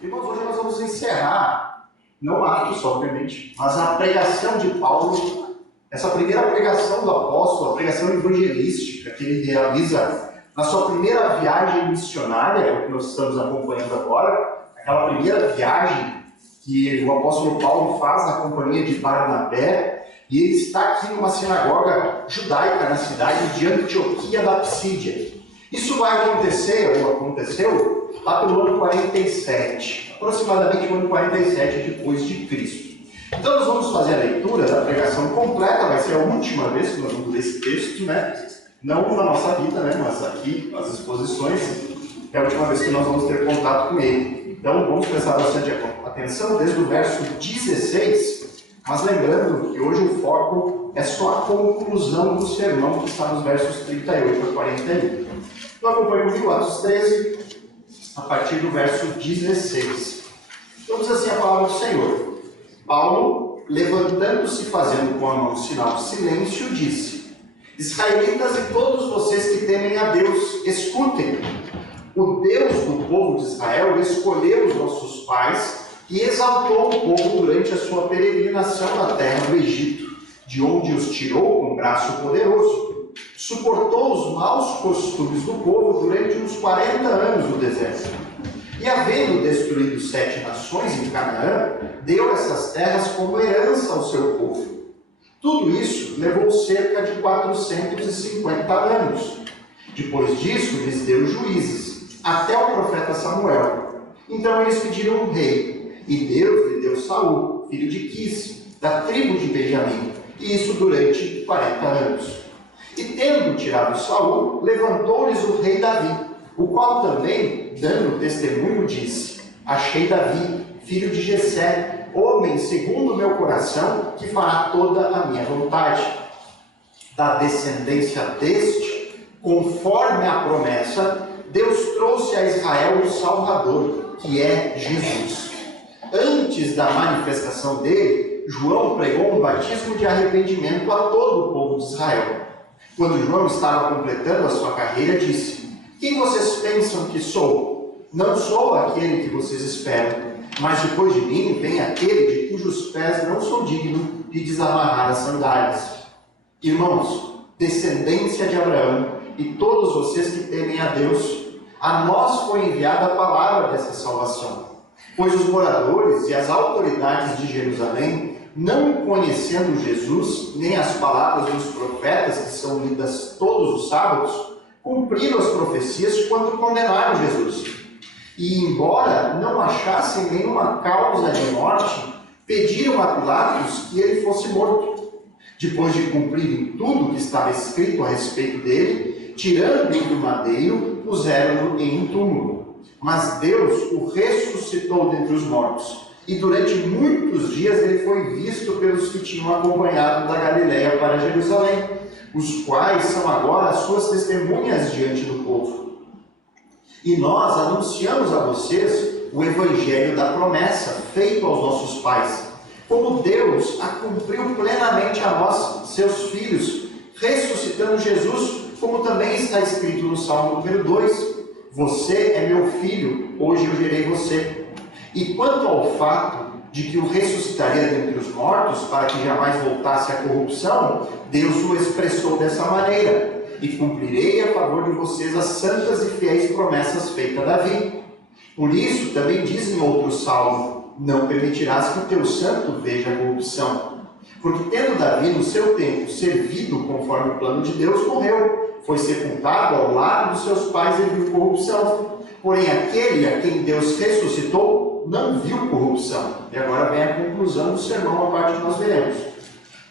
Irmãos, hoje nós vamos encerrar, não Atos, obviamente, mas a pregação de Paulo, essa primeira pregação do apóstolo, a pregação evangelística que ele realiza na sua primeira viagem missionária, é o que nós estamos acompanhando agora, aquela primeira viagem que o apóstolo Paulo faz na companhia de Barnabé, e ele está aqui numa sinagoga judaica na cidade de Antioquia da Psídia. Isso vai acontecer, ou aconteceu, lá pelo ano 47, aproximadamente o ano 47 depois de Cristo. Então nós vamos fazer a leitura da pregação completa, vai ser a última vez que nós vamos ler esse texto, né? Não na nossa vida, né? Mas aqui, as exposições, é a última vez que nós vamos ter contato com ele. Então vamos prestar bastante atenção desde o verso 16, mas lembrando que hoje o foco é só a conclusão do sermão que está nos versos 38 a 41. Então acompanhe comigo Atos 13, a partir do verso 16. Então diz assim a palavra do Senhor. Paulo, levantando-se e fazendo com a mão sinal de silêncio, disse: Israelitas e todos vocês que temem a Deus, escutem. O Deus do povo de Israel escolheu os nossos pais e exaltou o povo durante a sua peregrinação na terra do Egito, de onde os tirou com braço poderoso. Suportou os maus costumes do povo durante uns 40 anos no deserto. E havendo destruído 7 nações em Canaã, deu essas terras como herança ao seu povo. Tudo isso levou cerca de 450 anos. Depois disso, lhes deu juízes, até o profeta Samuel. Então eles pediram um rei, e Deus lhe deu Saul, filho de Quis, da tribo de Benjamim, e isso durante 40 anos. E tendo tirado Saul, levantou-lhes o rei Davi, o qual também, dando testemunho, disse: Achei Davi, filho de Jessé, homem segundo o meu coração, que fará toda a minha vontade. Da descendência deste, conforme a promessa, Deus trouxe a Israel o Salvador, que é Jesus. Antes da manifestação dele, João pregou um batismo de arrependimento a todo o povo de Israel. Quando João estava completando a sua carreira, disse: Quem vocês pensam que sou? Não sou aquele que vocês esperam, mas depois de mim vem aquele de cujos pés não sou digno de desamarrar as sandálias. Irmãos, descendência de Abraão e todos vocês que temem a Deus, a nós foi enviada a palavra dessa salvação. Pois os moradores e as autoridades de Jerusalém, não conhecendo Jesus, nem as palavras dos profetas que são lidas todos os sábados, cumpriram as profecias quando condenaram Jesus. E, embora não achassem nenhuma causa de morte, pediram a Pilatos que ele fosse morto. Depois de cumprirem tudo que estava escrito a respeito dele, tirando-o do madeiro, puseram-no em um túmulo. Mas Deus o ressuscitou dentre os mortos. E durante muitos dias ele foi visto pelos que tinham acompanhado da Galiléia para Jerusalém, os quais são agora as suas testemunhas diante do povo. E nós anunciamos a vocês o evangelho da promessa feito aos nossos pais, como Deus a cumpriu plenamente a nós, seus filhos, ressuscitando Jesus, como também está escrito no Salmo número 2, Você é meu filho, hoje eu gerei você. E quanto ao fato de que o ressuscitaria dentre os mortos, para que jamais voltasse à corrupção, Deus o expressou dessa maneira: E cumprirei a favor de vocês as santas e fiéis promessas feitas a Davi. Por isso, também diz em outro salmo: Não permitirás que o teu santo veja a corrupção. Porque tendo Davi no seu tempo servido conforme o plano de Deus, morreu. Foi sepultado ao lado dos seus pais e viu corrupção. Porém, aquele a quem Deus ressuscitou não viu corrupção. E agora vem a conclusão do sermão, a parte que nós veremos.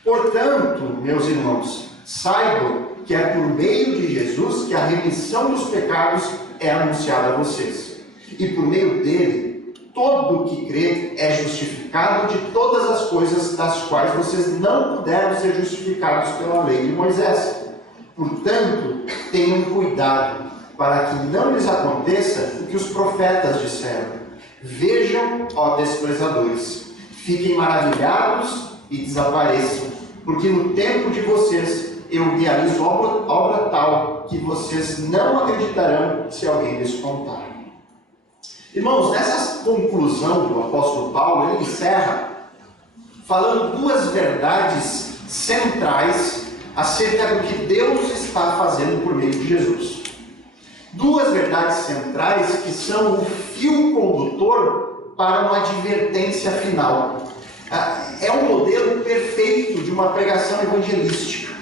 Portanto, meus irmãos, saibam que é por meio de Jesus que a remissão dos pecados é anunciada a vocês. E por meio dele, todo o que crê é justificado de todas as coisas das quais vocês não puderam ser justificados pela lei de Moisés. Portanto, tenham cuidado para que não lhes aconteça o que os profetas disseram. Vejam, ó desprezadores, fiquem maravilhados e desapareçam, porque no tempo de vocês eu realizo obra tal que vocês não acreditarão se alguém lhes contar. Irmãos, nessa conclusão do apóstolo Paulo, ele encerra falando duas verdades centrais acerca do que Deus está fazendo por meio de Jesus. Duas verdades centrais que são o fio condutor para uma advertência final. É um modelo perfeito de uma pregação evangelística.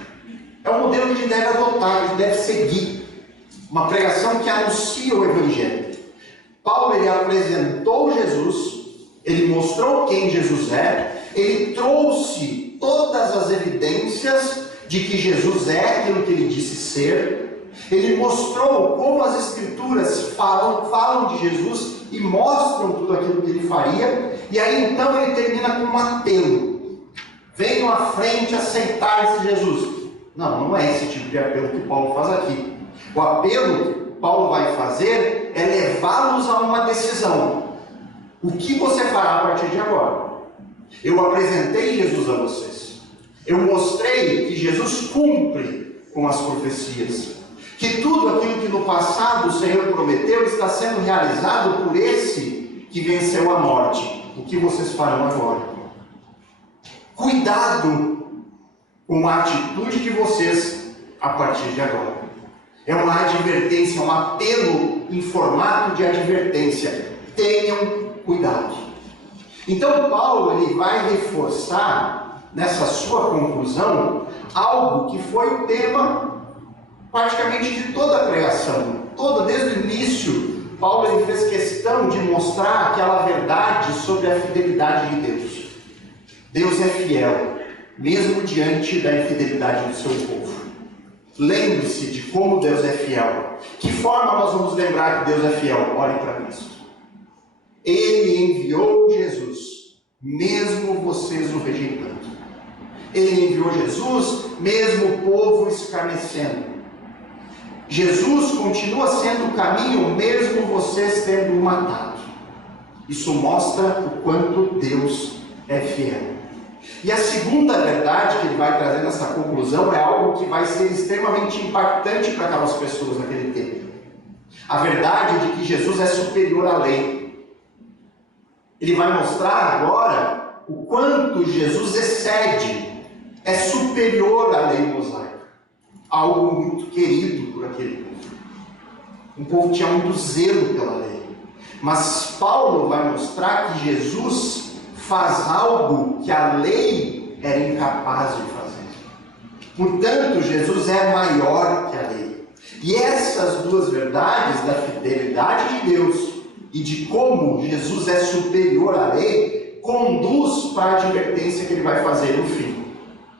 É um modelo que a gente deve adotar, que a gente deve seguir. Uma pregação que anuncia o Evangelho. Paulo, ele apresentou Jesus, ele mostrou quem Jesus é, ele trouxe todas as evidências de que Jesus é aquilo que ele disse ser, ele mostrou como as Escrituras falam de Jesus e mostram tudo aquilo que ele faria, e aí então ele termina com um apelo: venham à frente aceitar esse Jesus. Não é esse tipo de apelo que Paulo faz aqui. O apelo que Paulo vai fazer é levá-los a uma decisão. O que você fará a partir de agora? Eu apresentei Jesus a vocês. Eu mostrei que Jesus cumpre com as profecias. Que tudo aquilo que no passado o Senhor prometeu está sendo realizado por esse que venceu a morte. O que vocês farão agora? Cuidado com a atitude de vocês a partir de agora. É uma advertência, um apelo em formato de advertência. Tenham cuidado. Então Paulo, ele vai reforçar nessa sua conclusão algo que foi o tema praticamente de toda a pregação. Desde o início, Paulo, ele fez questão de mostrar aquela verdade sobre a fidelidade de Deus. Deus é fiel, mesmo diante da infidelidade do seu povo. Lembre-se de como Deus é fiel. Que forma nós vamos lembrar que Deus é fiel? Olhem para Cristo. Ele enviou Jesus, mesmo vocês o rejeitando. Ele enviou Jesus, mesmo o povo escarnecendo. Jesus continua sendo o caminho, mesmo vocês tendo o matado. Isso mostra o quanto Deus é fiel. E a segunda verdade que ele vai trazer nessa conclusão é algo que vai ser extremamente impactante para aquelas pessoas naquele tempo. A verdade de que Jesus é superior à lei. Ele vai mostrar agora o quanto Jesus excede, é superior à lei mosaica. Algo muito querido por aquele povo. Um povo que tinha muito zelo pela lei. Mas Paulo vai mostrar que Jesus faz algo que a lei era incapaz de fazer. Portanto, Jesus é maior que a lei. E essas duas verdades, da fidelidade de Deus e de como Jesus é superior à lei, conduz para a advertência que ele vai fazer no fim.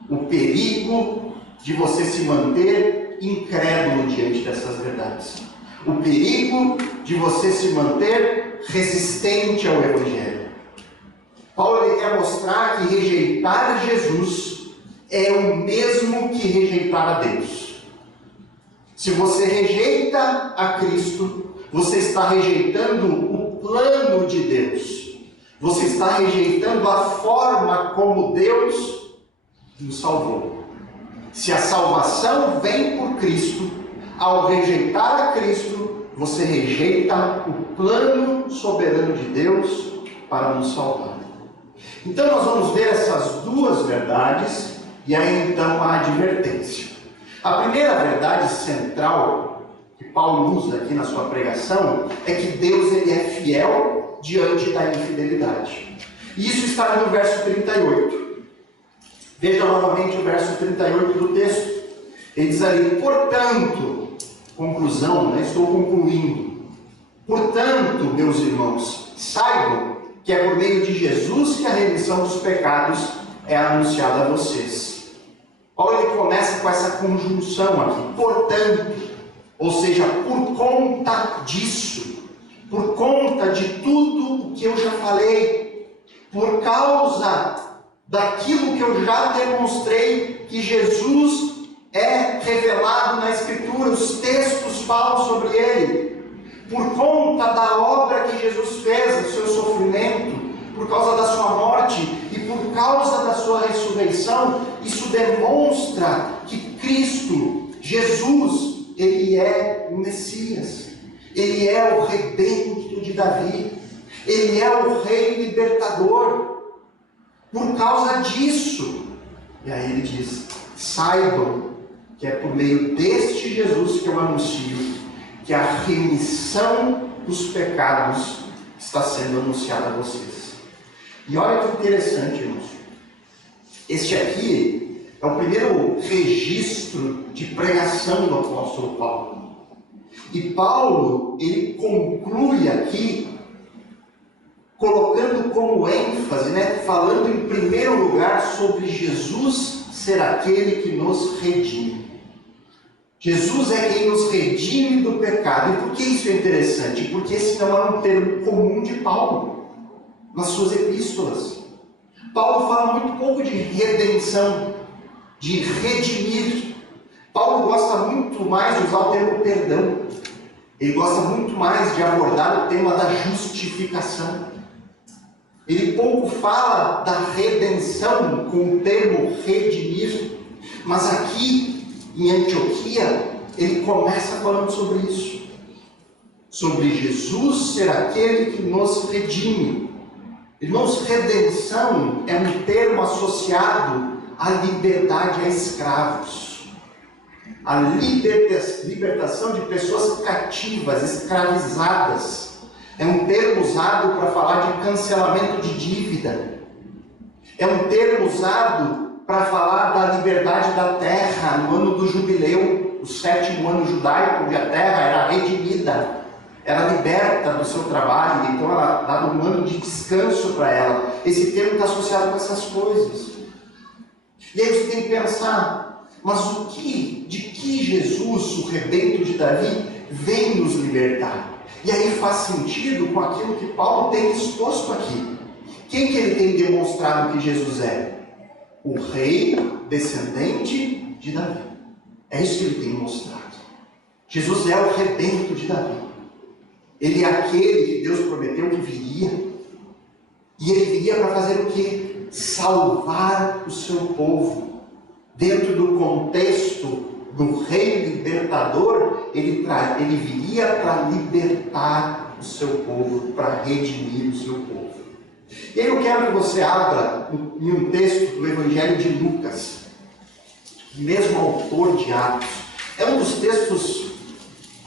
O perigo de você se manter incrédulo diante dessas verdades. O perigo de você se manter resistente ao Evangelho. Paulo, ele quer mostrar que rejeitar Jesus é o mesmo que rejeitar a Deus. Se você rejeita a Cristo, você está rejeitando o plano de Deus. Você está rejeitando a forma como Deus nos salvou. Se a salvação vem por Cristo, ao rejeitar a Cristo, você rejeita o plano soberano de Deus para nos salvar. Então nós vamos ver essas duas verdades e aí então a advertência. A primeira verdade central que Paulo usa aqui na sua pregação é que Deus, ele é fiel diante da infidelidade. E isso está no verso 38. Veja novamente o verso 38 do texto. Ele diz ali: portanto, conclusão, estou concluindo. Portanto, meus irmãos, saibam que é por meio de Jesus que a remissão dos pecados é anunciada a vocês. Paulo, ele começa com essa conjunção aqui, portanto, ou seja, por conta disso, por conta de tudo o que eu já falei, por causa daquilo que eu já demonstrei, que Jesus é revelado na Escritura, os textos falam sobre ele, por conta da obra que Jesus fez, do seu sofrimento, por causa da sua morte e por causa da sua ressurreição. Isso demonstra que Cristo, Jesus, ele é o Messias. Ele é o rebento de Davi. Ele é o rei libertador. Por causa disso. E aí ele diz: saibam que é por meio deste Jesus que eu anuncio que a remissão dos pecados está sendo anunciada a vocês. E olha que interessante, irmãos. Este aqui é o primeiro registro de pregação do apóstolo Paulo. E Paulo, ele conclui aqui, colocando como ênfase, falando em primeiro lugar sobre Jesus ser aquele que nos redime. Jesus é quem nos redime do pecado. E por que isso é interessante? Porque esse não é um termo comum de Paulo nas suas epístolas. Paulo fala muito pouco de redenção, de redimir. Paulo gosta muito mais de usar o termo perdão. Ele gosta muito mais de abordar o tema da justificação. Ele pouco fala da redenção com o termo redimir. Mas aqui em Antioquia, ele começa falando sobre isso. Sobre Jesus ser aquele que nos redime. Irmãos, redenção é um termo associado à liberdade a escravos. A libertação de pessoas cativas, escravizadas. É um termo usado para falar de cancelamento de dívida. É um termo usado para falar da liberdade da terra no ano do jubileu, o 7º ano judaico, onde a terra era redimida, era liberta do seu trabalho, então ela dava um ano de descanso para ela. Esse termo está associado com essas coisas. E aí você tem que pensar, mas de que Jesus, o rebento de Davi, vem nos libertar? E aí faz sentido com aquilo que Paulo tem exposto aqui. Quem que ele tem demonstrado que Jesus é? O rei descendente de Davi. É isso que ele tem mostrado. Jesus é o rebento de Davi. Ele é aquele que Deus prometeu que viria. E ele viria para fazer o quê? Salvar o seu povo. Dentro do contexto do rei libertador, ele viria para libertar o seu povo, para redimir o seu povo. E aí eu quero que você abra em um texto do Evangelho de Lucas, mesmo autor de Atos. É um dos textos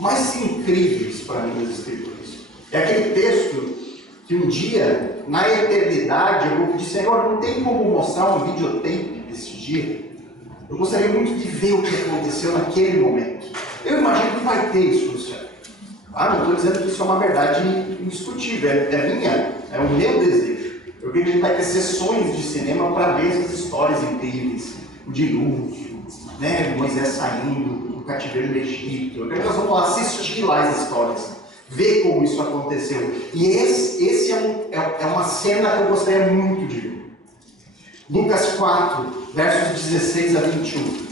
mais incríveis para mim das Escrituras. É aquele texto que um dia, na eternidade, eu vou pedir: Senhor, não tem como mostrar um videotape desse dia? Eu gostaria muito de ver o que aconteceu naquele momento. Eu imagino que vai ter isso no céu. Não estou dizendo que isso é uma verdade indiscutível, é o meu desejo. Eu creio que a gente vai ter sessões de cinema para ver essas histórias incríveis. O dilúvio, Moisés saindo do cativeiro do Egito. Eu creio que nós vamos assistir lá as histórias, ver como isso aconteceu. E esse é uma cena que eu gostaria muito de ver. Lucas 4, versos 16 a 21.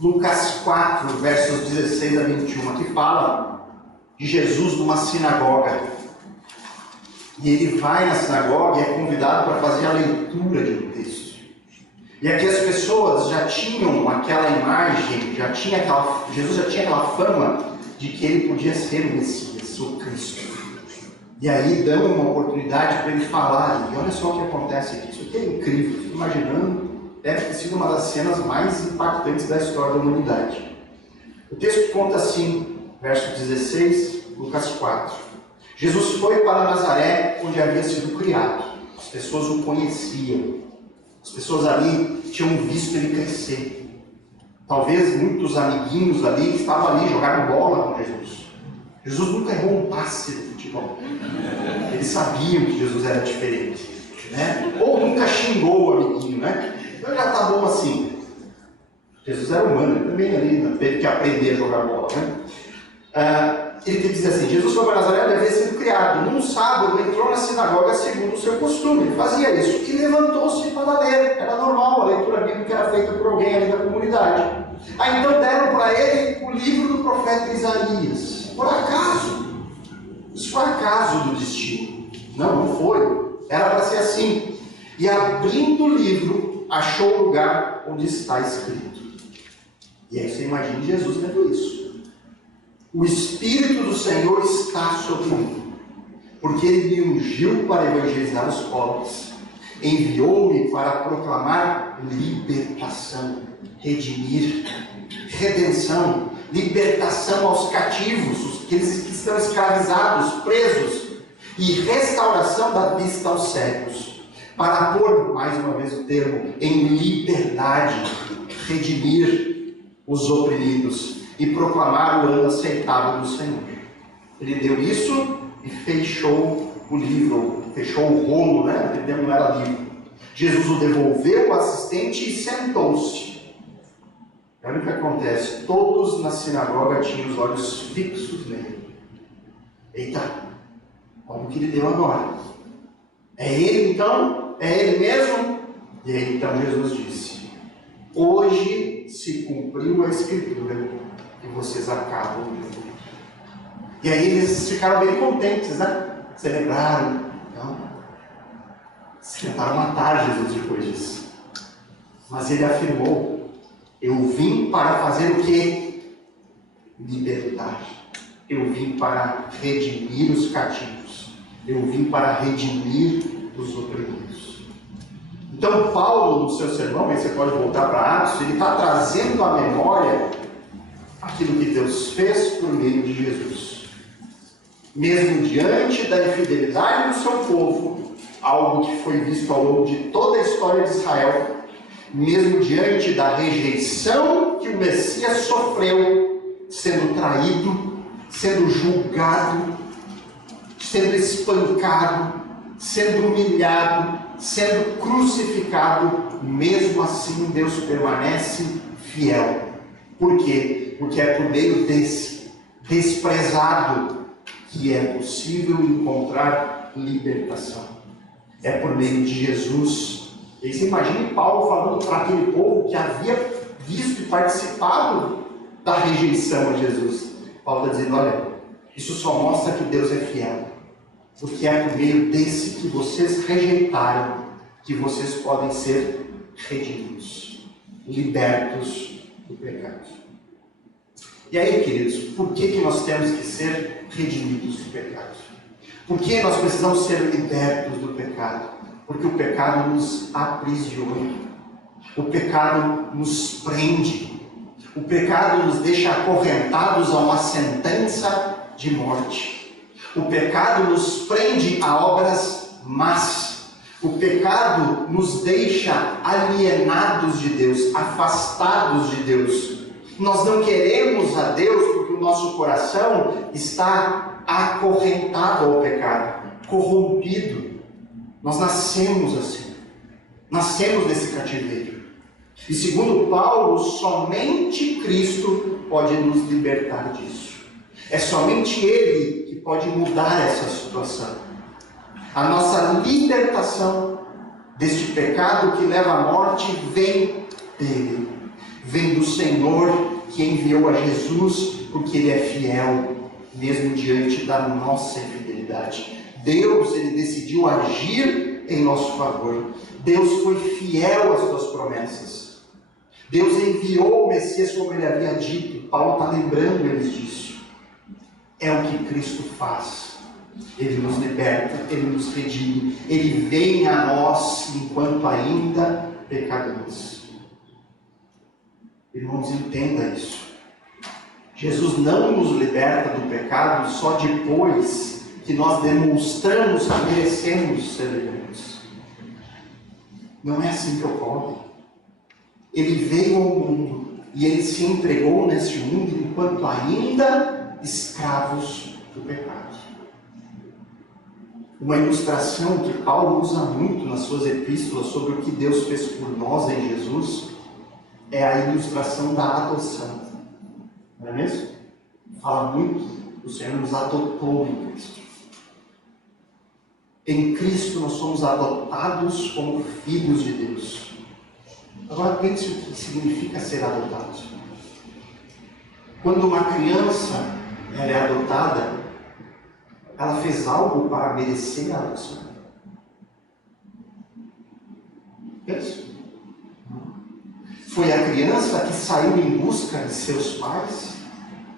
Lucas 4, versos 16 a 21, aqui fala de Jesus numa sinagoga. E ele vai na sinagoga e é convidado para fazer a leitura de um texto. E aqui as pessoas já tinham aquela imagem, Jesus já tinha aquela fama de que ele podia ser o Messias, o Cristo. E aí dão uma oportunidade para ele falar. E olha só o que acontece aqui. Isso aqui é incrível. Fico imaginando, deve ter sido uma das cenas mais impactantes da história da humanidade. O texto conta assim, verso 16, Lucas 4. Jesus foi para Nazaré, onde havia sido criado. As pessoas o conheciam. As pessoas ali tinham visto ele crescer. Talvez muitos amiguinhos ali que estavam ali, jogaram bola com Jesus. Jesus nunca errou um passe de futebol. Eles sabiam que Jesus era diferente. Ou nunca xingou o amiguinho, Então já está bom assim. Jesus era humano, ele também ali teve que aprender a jogar bola, Ele tem que dizer assim: Jesus foi para Nazaré, onde havia sido criado. Num sábado entrou na sinagoga segundo o seu costume. Ele fazia isso e levantou-se para ler. Era normal, a leitura bíblica era feita por alguém ali da comunidade. Aí então deram para ele o livro do profeta Isaías. Por acaso? Isso foi acaso do destino? Não foi. Era para ser assim. E abrindo o livro, achou o lugar onde está escrito. E aí você imagina Jesus vendo isso. O Espírito do Senhor está sobre mim, porque Ele me ungiu para evangelizar os pobres, enviou-me para proclamar libertação, redimir, redenção, libertação aos cativos, aqueles que estão escravizados, presos, e restauração da vista aos cegos, para pôr, mais uma vez o termo, em liberdade, redimir os oprimidos e proclamar o ano aceitável do Senhor. Ele deu isso e fechou o livro, fechou o rolo, né? Aquele tempo não era livro. Jesus o devolveu ao assistente e sentou-se. Olha o que acontece, todos na sinagoga tinham os olhos fixos nele. Eita, olha o que ele deu agora. É ele então? É ele mesmo? E aí então Jesus disse: hoje se cumpriu a escritura que vocês acabam de ouvir. E aí eles ficaram bem contentes, né? Celebraram. Então, tentaram matar Jesus depois disso. Mas ele afirmou: eu vim para fazer o quê? Libertar. Eu vim para redimir os cativos. Eu vim para redimir os oprimidos. Então Paulo, no seu sermão, aí você pode voltar para Atos, ele está trazendo à memória aquilo que Deus fez por meio de Jesus. Mesmo diante da infidelidade do seu povo, algo que foi visto ao longo de toda a história de Israel, mesmo diante da rejeição que o Messias sofreu, sendo traído, sendo julgado, sendo espancado, sendo humilhado, sendo crucificado, mesmo assim Deus permanece fiel. Por quê? Porque é por meio desse desprezado que é possível encontrar libertação. É por meio de Jesus. E você imagina Paulo falando para aquele povo que havia visto e participado da rejeição a Jesus. Paulo está dizendo: olha, isso só mostra que Deus é fiel, porque é por meio desse que vocês rejeitaram que vocês podem ser redimidos, libertos do pecado. E aí, queridos, por que nós temos que ser redimidos do pecado? Por que nós precisamos ser libertos do pecado? Porque o pecado nos aprisiona, o pecado nos prende, o pecado nos deixa acorrentados a uma sentença de morte. O pecado nos prende a obras más. O pecado nos deixa alienados de Deus, afastados de Deus. Nós não queremos a Deus porque o nosso coração está acorrentado ao pecado, corrompido. Nós nascemos assim, nascemos nesse cativeiro. E segundo Paulo, somente Cristo pode nos libertar disso. É somente Ele que pode mudar essa situação. A nossa libertação deste pecado que leva à morte vem dele. Vem do Senhor que enviou a Jesus, porque Ele é fiel, mesmo diante da nossa infidelidade. Deus, Ele decidiu agir em nosso favor. Deus foi fiel às suas promessas. Deus enviou o Messias como Ele havia dito. Paulo está lembrando eles disso. É o que Cristo faz. Ele nos liberta, Ele nos redime. Ele vem a nós enquanto ainda pecadores. Irmãos, entenda isso. Jesus não nos liberta do pecado só depois que nós demonstramos que merecemos ser libertos. Não é assim que ocorre. Ele veio ao mundo e Ele se entregou neste mundo enquanto ainda escravos do pecado. Uma ilustração que Paulo usa muito nas suas epístolas sobre o que Deus fez por nós em Jesus é a ilustração da adoção. Não é mesmo? Fala muito, o Senhor nos adotou em Cristo. Em Cristo nós somos adotados como filhos de Deus. Agora pense o que significa ser adotado. Quando uma criança ela é adotada, ela fez algo para merecer a adoção. Pense. Foi a criança que saiu em busca de seus pais?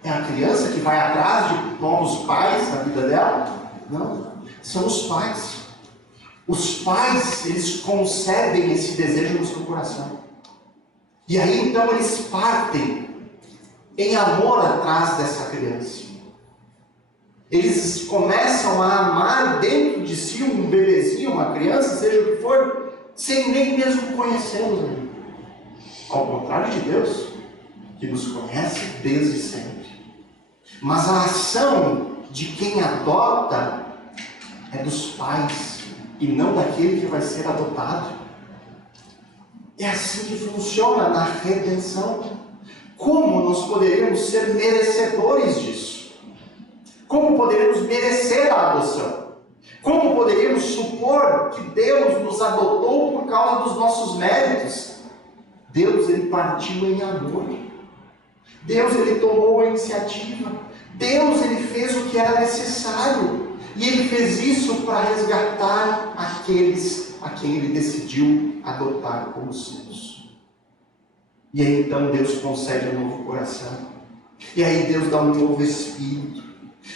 É a criança que vai atrás de novos pais na vida dela? Não, são os pais. Os pais, eles concebem esse desejo no seu coração. E aí então eles partem em amor atrás dessa criança. Eles começam a amar dentro de si um bebezinho, uma criança, seja o que for, sem nem mesmo conhecê-los ainda. Ao contrário de Deus, que nos conhece desde sempre. Mas a ação de quem adota é dos pais e não daquele que vai ser adotado. É assim que funciona na redenção. Como nós poderíamos ser merecedores disso? Como poderíamos merecer a adoção? Como poderíamos supor que Deus nos adotou por causa dos nossos méritos? Deus, ele partiu em amor. Deus, ele tomou a iniciativa. Deus, ele fez o que era necessário. E ele fez isso para resgatar aqueles a quem ele decidiu adotar como seus. E aí então Deus concede um novo coração. E aí Deus dá um novo espírito.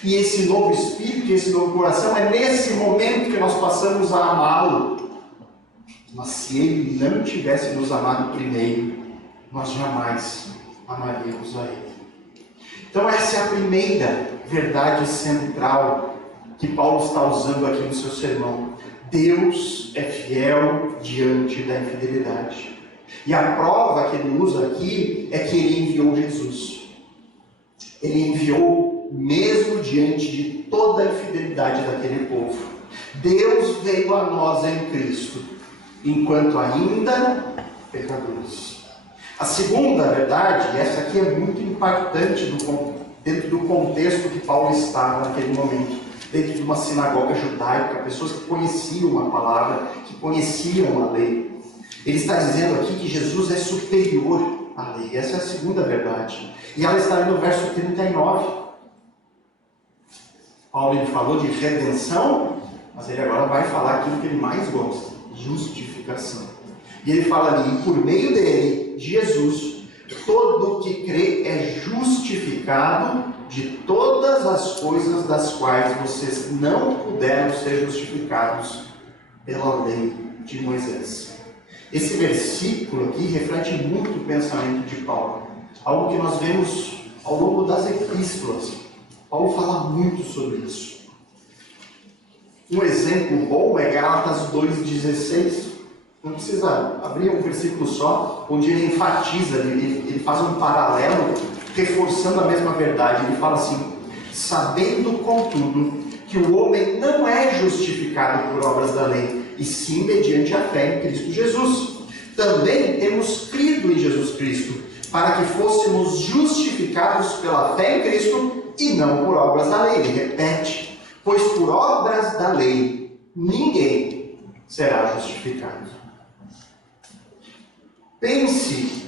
E esse novo espírito, esse novo coração, é nesse momento que nós passamos a amá-lo. Mas se ele não tivesse nos amado primeiro, nós jamais amaríamos a ele. Então essa é a primeira verdade central que Paulo está usando aqui no seu sermão. Deus é fiel diante da infidelidade. E a prova que ele usa aqui é que ele enviou Jesus. Ele enviou mesmo diante de toda a infidelidade daquele povo. Deus veio a nós em Cristo, enquanto ainda pecadores. A segunda verdade, e essa aqui é muito impactante dentro do contexto que Paulo estava naquele momento, dentro de uma sinagoga judaica, pessoas que conheciam a palavra, que conheciam a lei. Ele está dizendo aqui que Jesus é superior à lei. Essa é a segunda verdade. E ela está no verso 39. Paulo ele falou de redenção, mas ele agora vai falar aquilo que ele mais gosta: justificação. E ele fala ali, por meio dele, de Jesus, todo que crê é justificado de todas as coisas das quais vocês não puderam ser justificados pela lei de Moisés. Esse versículo aqui reflete muito o pensamento de Paulo, algo que nós vemos ao longo das epístolas. Paulo fala muito sobre isso. Um exemplo bom é Gálatas 2,16. Não precisa abrir um versículo só, onde ele enfatiza, ele faz um paralelo, reforçando a mesma verdade. Ele fala assim: sabendo, contudo, que o homem não é justificado por obras da lei, e sim mediante a fé em Cristo Jesus. Também temos crido em Jesus Cristo, para que fôssemos justificados pela fé em Cristo, e não por obras da lei. Ele repete: pois por obras da lei ninguém será justificado. Pense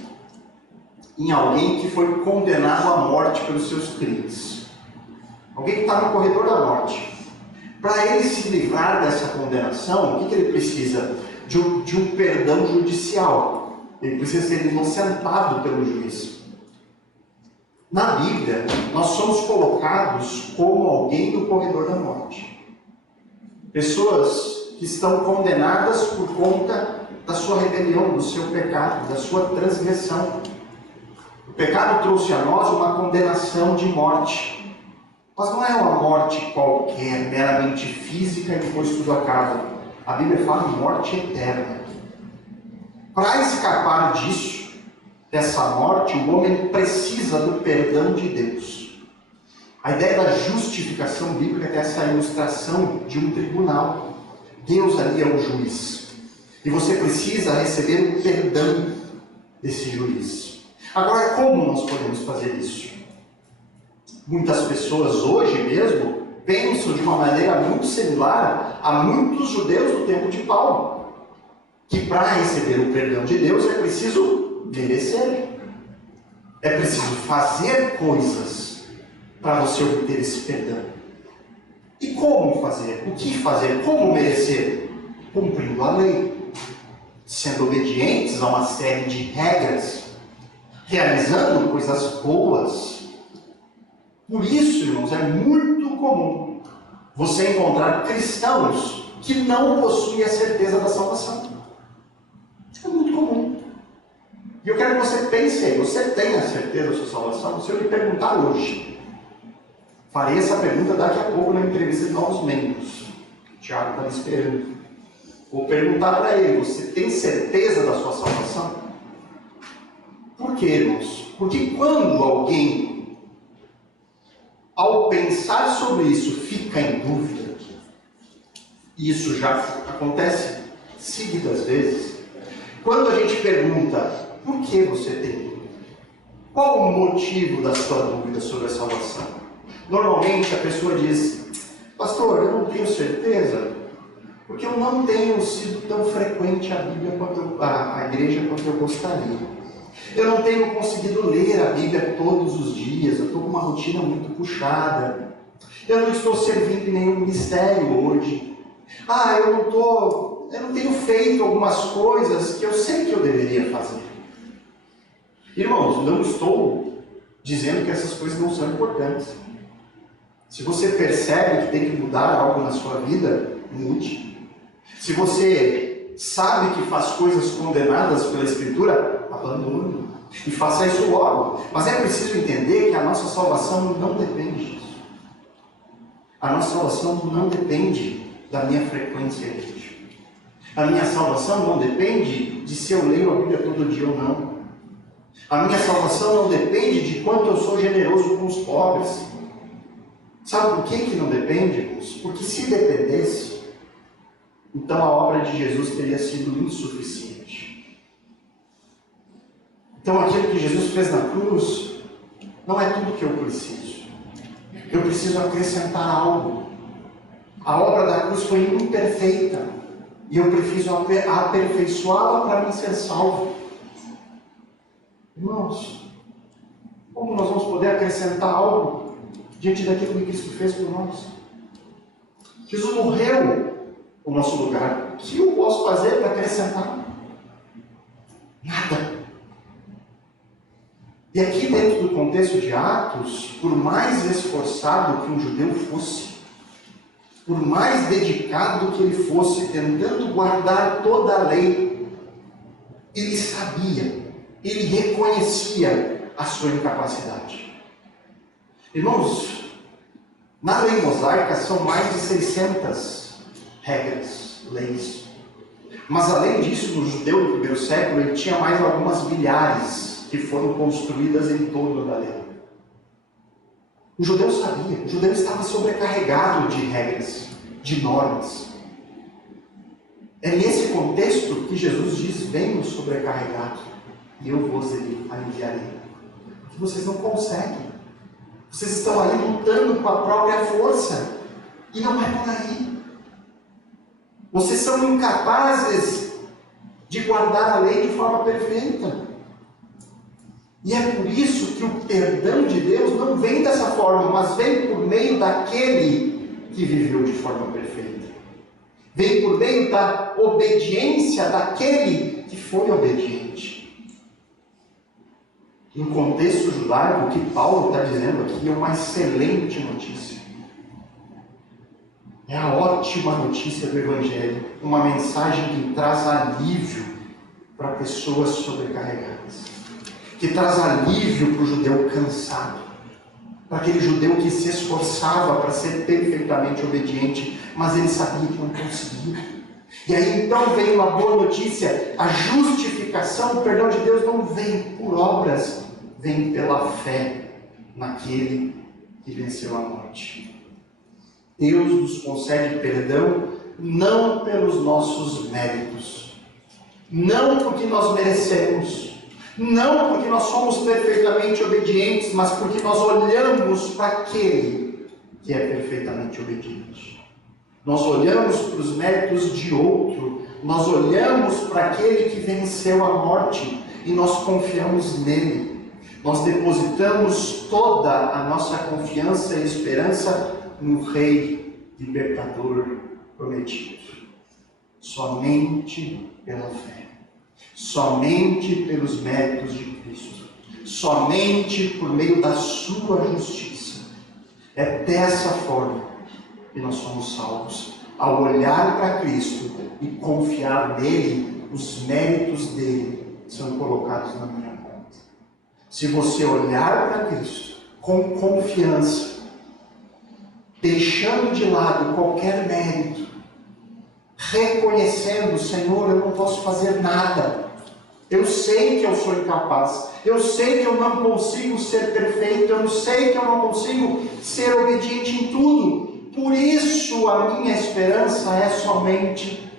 em alguém que foi condenado à morte pelos seus crimes. Alguém que está no corredor da morte. Para ele se livrar dessa condenação, o que ele precisa? De um perdão judicial. Ele precisa ser inocentado pelo juiz. Na Bíblia, nós somos colocados como alguém no corredor da morte. Pessoas que estão condenadas por conta da sua rebelião, do seu pecado, da sua transgressão. O pecado trouxe a nós uma condenação de morte. Mas não é uma morte qualquer, meramente física e depois tudo acaba. A Bíblia fala em morte eterna. Para escapar disso, dessa morte, o homem precisa do perdão de Deus. A ideia da justificação bíblica é essa ilustração de um tribunal. Deus ali é o juiz. E você precisa receber o perdão desse juiz. Agora, como nós podemos fazer isso? Muitas pessoas hoje mesmo pensam de uma maneira muito similar a muitos judeus do tempo de Paulo, que para receber o perdão de Deus é preciso merecer. É preciso fazer coisas para você obter esse perdão. E como fazer? O que fazer? Como merecer? Cumprindo a lei, sendo obedientes a uma série de regras realizando coisas boas. Por isso, irmãos, é muito comum você encontrar cristãos que não possuem a certeza da salvação. É muito comum. E eu quero que você pense aí, você tem a certeza da sua salvação? Se eu lhe perguntar hoje, farei essa pergunta daqui a pouco na entrevista de novos membros. O Tiago está me esperando. Vou perguntar para ele, você tem certeza da sua salvação? Por quê, irmãos? Porque quando alguém, ao pensar sobre isso, fica em dúvida, e isso já acontece seguidas vezes, quando a gente pergunta, por que você tem dúvida? Qual o motivo da sua dúvida sobre a salvação? Normalmente a pessoa diz, pastor, eu não tenho certeza, porque eu não tenho sido tão frequente a Bíblia a igreja quanto eu gostaria. Eu não tenho conseguido ler a Bíblia todos os dias, eu estou com uma rotina muito puxada. Eu não estou servindo em nenhum ministério hoje. Eu não tenho feito algumas coisas que eu sei que eu deveria fazer. Irmãos, não estou dizendo que essas coisas não são importantes. Se você percebe que tem que mudar algo na sua vida, mude. Se você sabe que faz coisas condenadas pela Escritura, abandone. E faça isso logo. Mas é preciso entender que a nossa salvação não depende disso. A nossa salvação não depende da minha frequência em igreja. A minha salvação não depende de se eu leio a Bíblia todo dia ou não. A minha salvação não depende de quanto eu sou generoso com os pobres. Sabe por que não depende, irmãos? Porque se dependesse, então a obra de Jesus teria sido insuficiente. Então aquilo que Jesus fez na cruz não é tudo que eu preciso. Eu preciso acrescentar algo. A obra da cruz foi imperfeita e eu preciso aperfeiçoá-la para mim ser salvo. Irmãos, como nós vamos poder acrescentar algo diante daquilo que Cristo fez por nós? Jesus morreu no nosso lugar. O que eu posso fazer para acrescentar? Nada. E aqui dentro do contexto de Atos, por mais esforçado que um judeu fosse, por mais dedicado que ele fosse, tentando guardar toda a lei, ele sabia, ele reconhecia a sua incapacidade. Irmãos, na lei mosaica são mais de 600 regras, leis. Mas além disso, no judeu do primeiro século, ele tinha mais algumas milhares que foram construídas em torno da lei. O judeu sabia, o judeu estava sobrecarregado de regras, de normas. É nesse contexto que Jesus diz, venham sobrecarregados, e eu vos aliviarei. Porque vocês não conseguem. Vocês estão ali lutando com a própria força, e não é por aí. Vocês são incapazes de guardar a lei de forma perfeita. E é por isso que o perdão de Deus não vem dessa forma, mas vem por meio daquele que viveu de forma perfeita. Vem por meio da obediência daquele que foi obediente. No contexto judaico, o que Paulo está dizendo aqui é uma excelente notícia. É a ótima notícia do Evangelho, uma mensagem que traz alívio para pessoas sobrecarregadas, que traz alívio para o judeu cansado, para aquele judeu que se esforçava para ser perfeitamente obediente, mas ele sabia que não conseguia. E aí então vem uma boa notícia, a justificação, o perdão de Deus não vem por obras, vem pela fé naquele que venceu a morte. Deus nos concede perdão não pelos nossos méritos, não porque nós merecemos, não porque nós somos perfeitamente obedientes, mas porque nós olhamos para aquele que é perfeitamente obediente. Nós olhamos para os méritos de outro, nós olhamos para aquele que venceu a morte e nós confiamos nele. Nós depositamos toda a nossa confiança e esperança no Rei libertador prometido. Somente pela fé. Somente pelos méritos de Cristo, somente por meio da sua justiça. É dessa forma que nós somos salvos. Ao olhar para Cristo e confiar nele, os méritos dele são colocados na minha conta. Se você olhar para Cristo com confiança, deixando de lado qualquer mérito, reconhecendo, Senhor, eu não posso fazer nada, eu sei que eu sou incapaz, eu sei que eu não consigo ser perfeito, eu sei que eu não consigo ser obediente em tudo, por isso a minha esperança é somente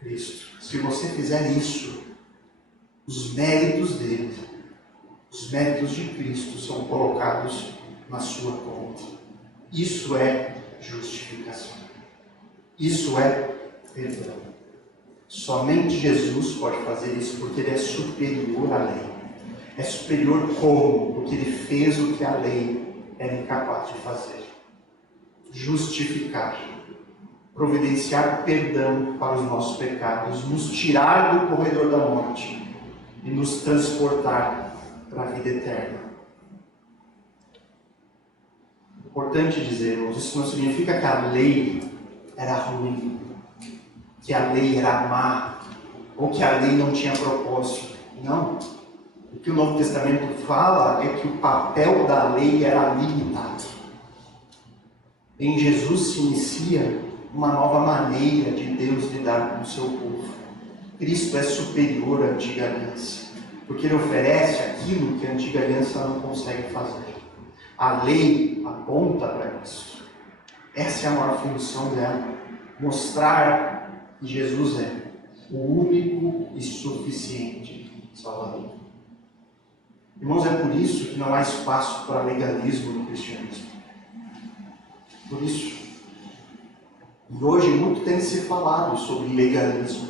Cristo. Se você fizer isso, os méritos dele, os méritos de Cristo são colocados na sua conta. Isso é justificação. Isso é perdão. Somente Jesus pode fazer isso porque ele é superior à lei. É superior como? Porque ele fez o que a lei era incapaz de fazer. Justificar. Providenciar perdão para os nossos pecados, nos tirar do corredor da morte e nos transportar para a vida eterna. Importante dizer, irmãos, isso não significa que a lei era ruim, que a lei era má, ou que a lei não tinha propósito. Não. O que o Novo Testamento fala é que o papel da lei era limitado. Em Jesus se inicia uma nova maneira de Deus lidar com o seu povo. Cristo é superior à antiga aliança, porque ele oferece aquilo que a antiga aliança não consegue fazer. A lei aponta para isso. Essa é a maior função dela, mostrar que Jesus é o único e suficiente Salvador. Irmãos, é por isso que não há espaço para legalismo no cristianismo. Por isso. E hoje muito tem se falado sobre legalismo.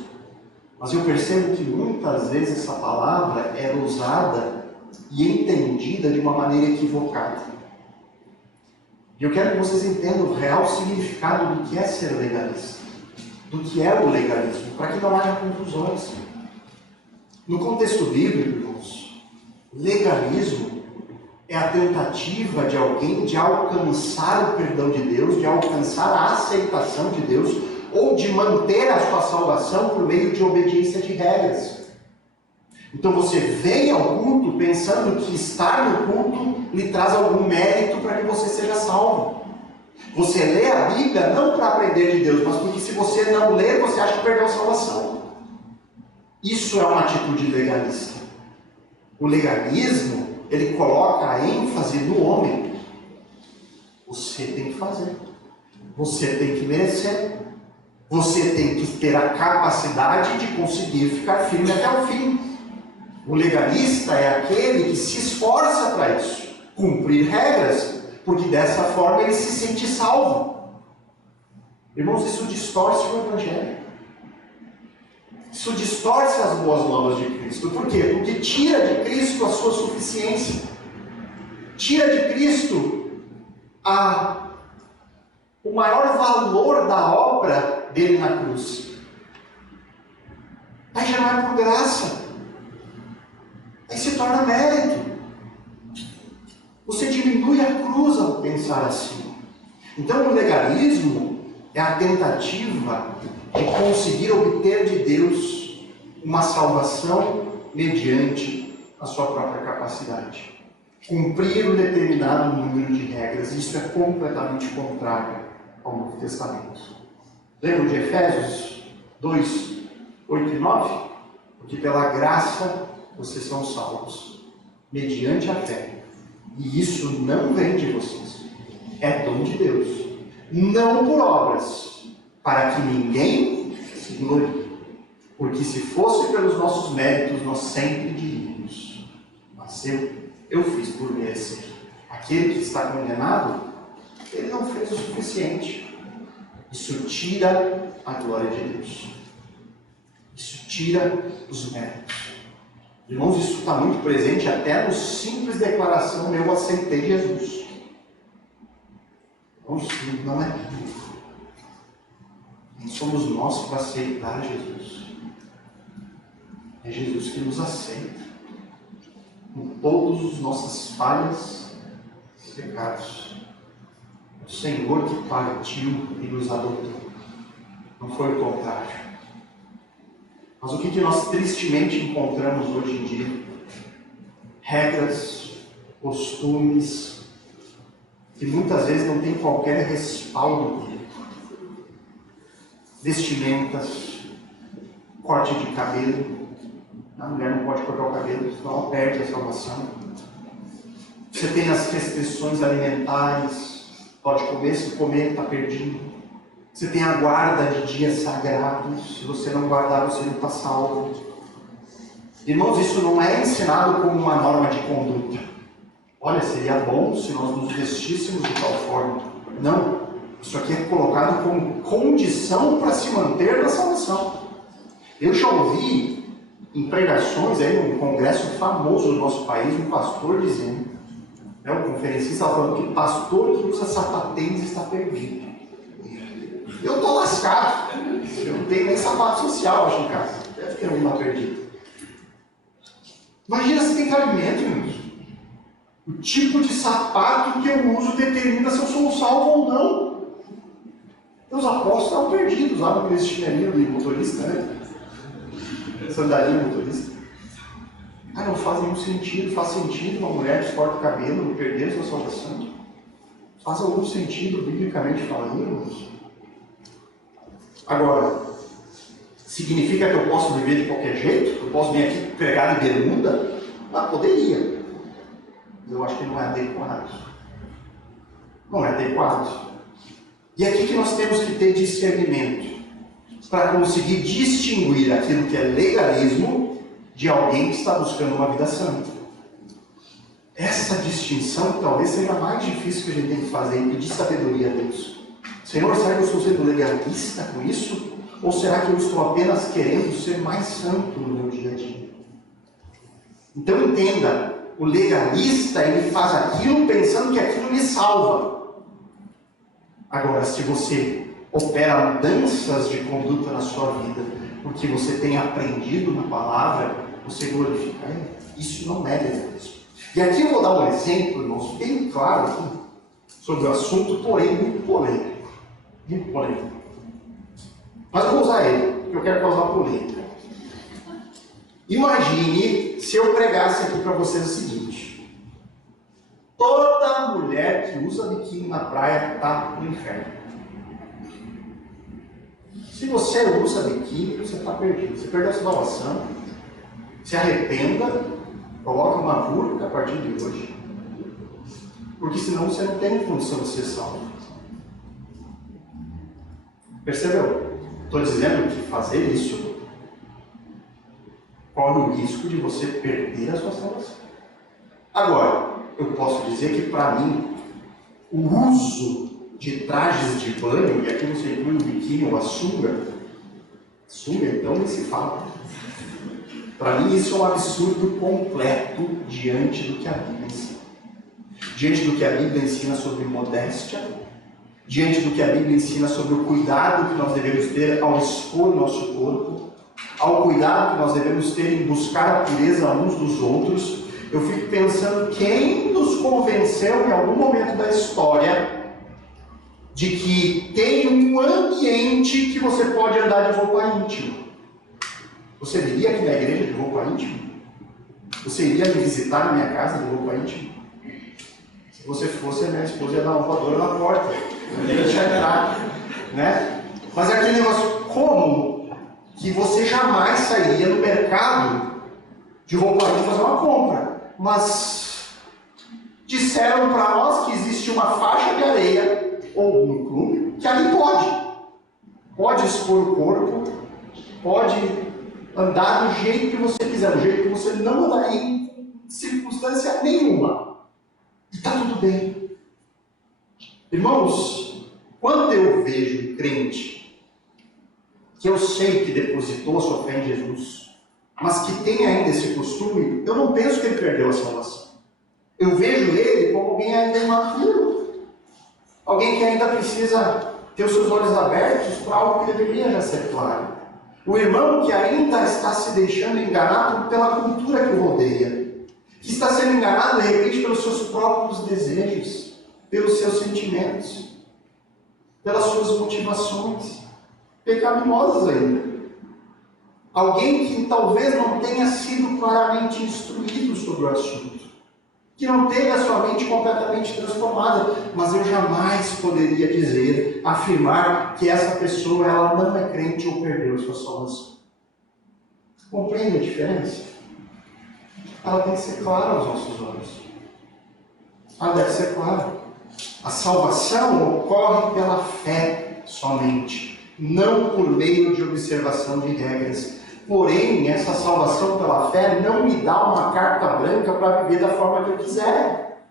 Mas eu percebo que muitas vezes essa palavra é usada e entendida de uma maneira equivocada. E eu quero que vocês entendam o real significado do que é ser legalista, do que é o legalismo, para que não haja confusões. No contexto bíblico, irmãos, legalismo é a tentativa de alguém de alcançar o perdão de Deus, de alcançar a aceitação de Deus, ou de manter a sua salvação por meio de obediência de regras. Então você vem ao culto pensando que estar no culto lhe traz algum mérito para que você seja salvo. Você lê a Bíblia não para aprender de Deus, mas porque se você não ler, você acha que perdeu a salvação. Isso é uma atitude legalista. O legalismo, ele coloca a ênfase no homem. Você tem que fazer. Você tem que merecer. Você tem que ter a capacidade de conseguir ficar firme até o fim. O legalista é aquele que se esforça para isso, cumprir regras, porque dessa forma ele se sente salvo. Irmãos, isso distorce o Evangelho. Isso distorce as boas novas de Cristo. Por quê? Porque tira de Cristo a sua suficiência. Tira de Cristo o maior valor da obra dele na cruz. Aí já não é por graça. Aí se torna mérito. Você diminui a cruz ao pensar assim. Então o legalismo é a tentativa de conseguir obter de Deus uma salvação mediante a sua própria capacidade. Cumprir um determinado número de regras. Isso é completamente contrário ao Novo Testamento. Lembram de Efésios 2, 8 e 9? Porque pela graça vocês são salvos, mediante a fé. E isso não vem de vocês. É dom de Deus. Não por obras, para que ninguém se glorie. Porque se fosse pelos nossos méritos, nós sempre diríamos: mas eu fiz por merecer. Aquele que está condenado, ele não fez o suficiente. Isso tira a glória de Deus. Isso tira os méritos. Irmãos, isso está muito presente até no simples declaração: eu aceitei Jesus. Irmãos, não é bíblico. Não somos nós para aceitar Jesus. É Jesus que nos aceita. todas as nossas falhas e pecados. O Senhor que partiu e nos adotou. Não foi o contrário. Mas o que nós tristemente encontramos hoje em dia? Regras, costumes, que muitas vezes não tem qualquer respaldo bíblico. Vestimentas, corte de cabelo. A mulher não pode cortar o cabelo, senão ela perde a salvação. Você tem as restrições alimentares, pode comer, se comer está perdido. Você tem a guarda de dias sagrados, se você não guardar você não está salvo. Irmãos, isso não é ensinado como uma norma de conduta. Olha, seria bom se nós nos vestíssemos de tal forma. Não, isso aqui é colocado como condição para se manter na salvação. Eu já ouvi em pregações, aí num congresso famoso do nosso país, um pastor dizendo, o conferencista falando que pastor que usa sapatênis está perdido. Eu estou lascado. Eu não tenho nem sapato social, acho, em casa. Deve ter um lá perdido. Imagina se tem cabimento, irmãos. O tipo de sapato que eu uso determina se eu sou salvo ou não. Os apóstolos estavam perdidos lá no aquele chinelinho de motorista, né? Sandalinha motorista. Não faz nenhum sentido. Faz sentido uma mulher que corta o cabelo perder sua salvação? Faz algum sentido, biblicamente falando, irmãos? Agora, significa que eu posso viver de qualquer jeito? Eu posso vir aqui pregar de bermuda? Poderia. Eu acho que não é adequado. Não é adequado. E aqui que nós temos que ter discernimento para conseguir distinguir aquilo que é legalismo de alguém que está buscando uma vida santa. Essa distinção talvez seja a mais difícil que a gente tem que fazer e pedir sabedoria a Deus. Senhor, será que eu estou sendo legalista com isso? Ou será que eu estou apenas querendo ser mais santo no meu dia a dia? Então entenda, o legalista ele faz aquilo pensando que aquilo lhe salva. Agora, se você opera mudanças de conduta na sua vida, porque você tem aprendido na palavra, você glorifica Ele. Isso não é legalismo. E aqui eu vou dar um exemplo, irmãos, bem claro aqui, sobre o assunto, porém muito polêmico. Muito polêmico. Mas eu vou usar ele, porque eu quero causar polêmica. Imagine se eu pregasse aqui para vocês o seguinte: toda mulher que usa biquíni na praia está no inferno. Se você usa biquíni, você está perdido. Você perdeu a salvação. Se arrependa, coloca uma burca a partir de hoje. Porque senão você não tem condição de ser salvo. Percebeu? Estou dizendo que fazer isso corre o risco de você perder a sua salvação. Agora, eu posso dizer que para mim, o uso de trajes de banho, e aqui você inclui o biquíni ou a sunga então nem se fala. Para mim isso é um absurdo completo diante do que a Bíblia ensina. Diante do que a Bíblia ensina sobre modéstia, diante do que a Bíblia ensina sobre o cuidado que nós devemos ter ao expor nosso corpo, ao cuidado que nós devemos ter em buscar a pureza uns dos outros, eu fico pensando quem nos convenceu em algum momento da história de que tem um ambiente que você pode andar de roupa íntima. Você viria aqui na igreja de roupa íntima? Você iria me visitar na minha casa de roupa íntima? Se você fosse, a minha esposa ia dar uma voadora na porta. Eu ia deixar entrar, né? Mas é aquele negócio, como que você jamais sairia no mercado de roupa íntima fazer uma compra? Mas disseram para nós que existe uma faixa de areia ou um clube que ali pode expor o corpo, pode andar do jeito que você quiser, do jeito que você não andaria em circunstância nenhuma. E está tudo bem. Irmãos, quando eu vejo um crente que eu sei que depositou a sua fé em Jesus, mas que tem ainda esse costume, eu não penso que ele perdeu a salvação. Eu vejo ele como alguém ainda imaturo, alguém que ainda precisa ter os seus olhos abertos para algo que deveria já ser claro. O irmão que ainda está se deixando enganar pela cultura que o rodeia. que está sendo enganado de repente pelos seus próprios desejos, pelos seus sentimentos, pelas suas motivações pecaminosas ainda. Alguém que talvez não tenha sido claramente instruído sobre o assunto, que não teve a sua mente completamente transformada, mas eu jamais poderia dizer, afirmar que essa pessoa ela não é crente ou perdeu sua salvação. Compreende a diferença? Ela tem que ser clara aos nossos olhos. Ela deve ser clara. A salvação ocorre pela fé somente, não por meio de observação de regras. Porém, essa salvação pela fé não me dá uma carta branca para viver da forma que eu quiser.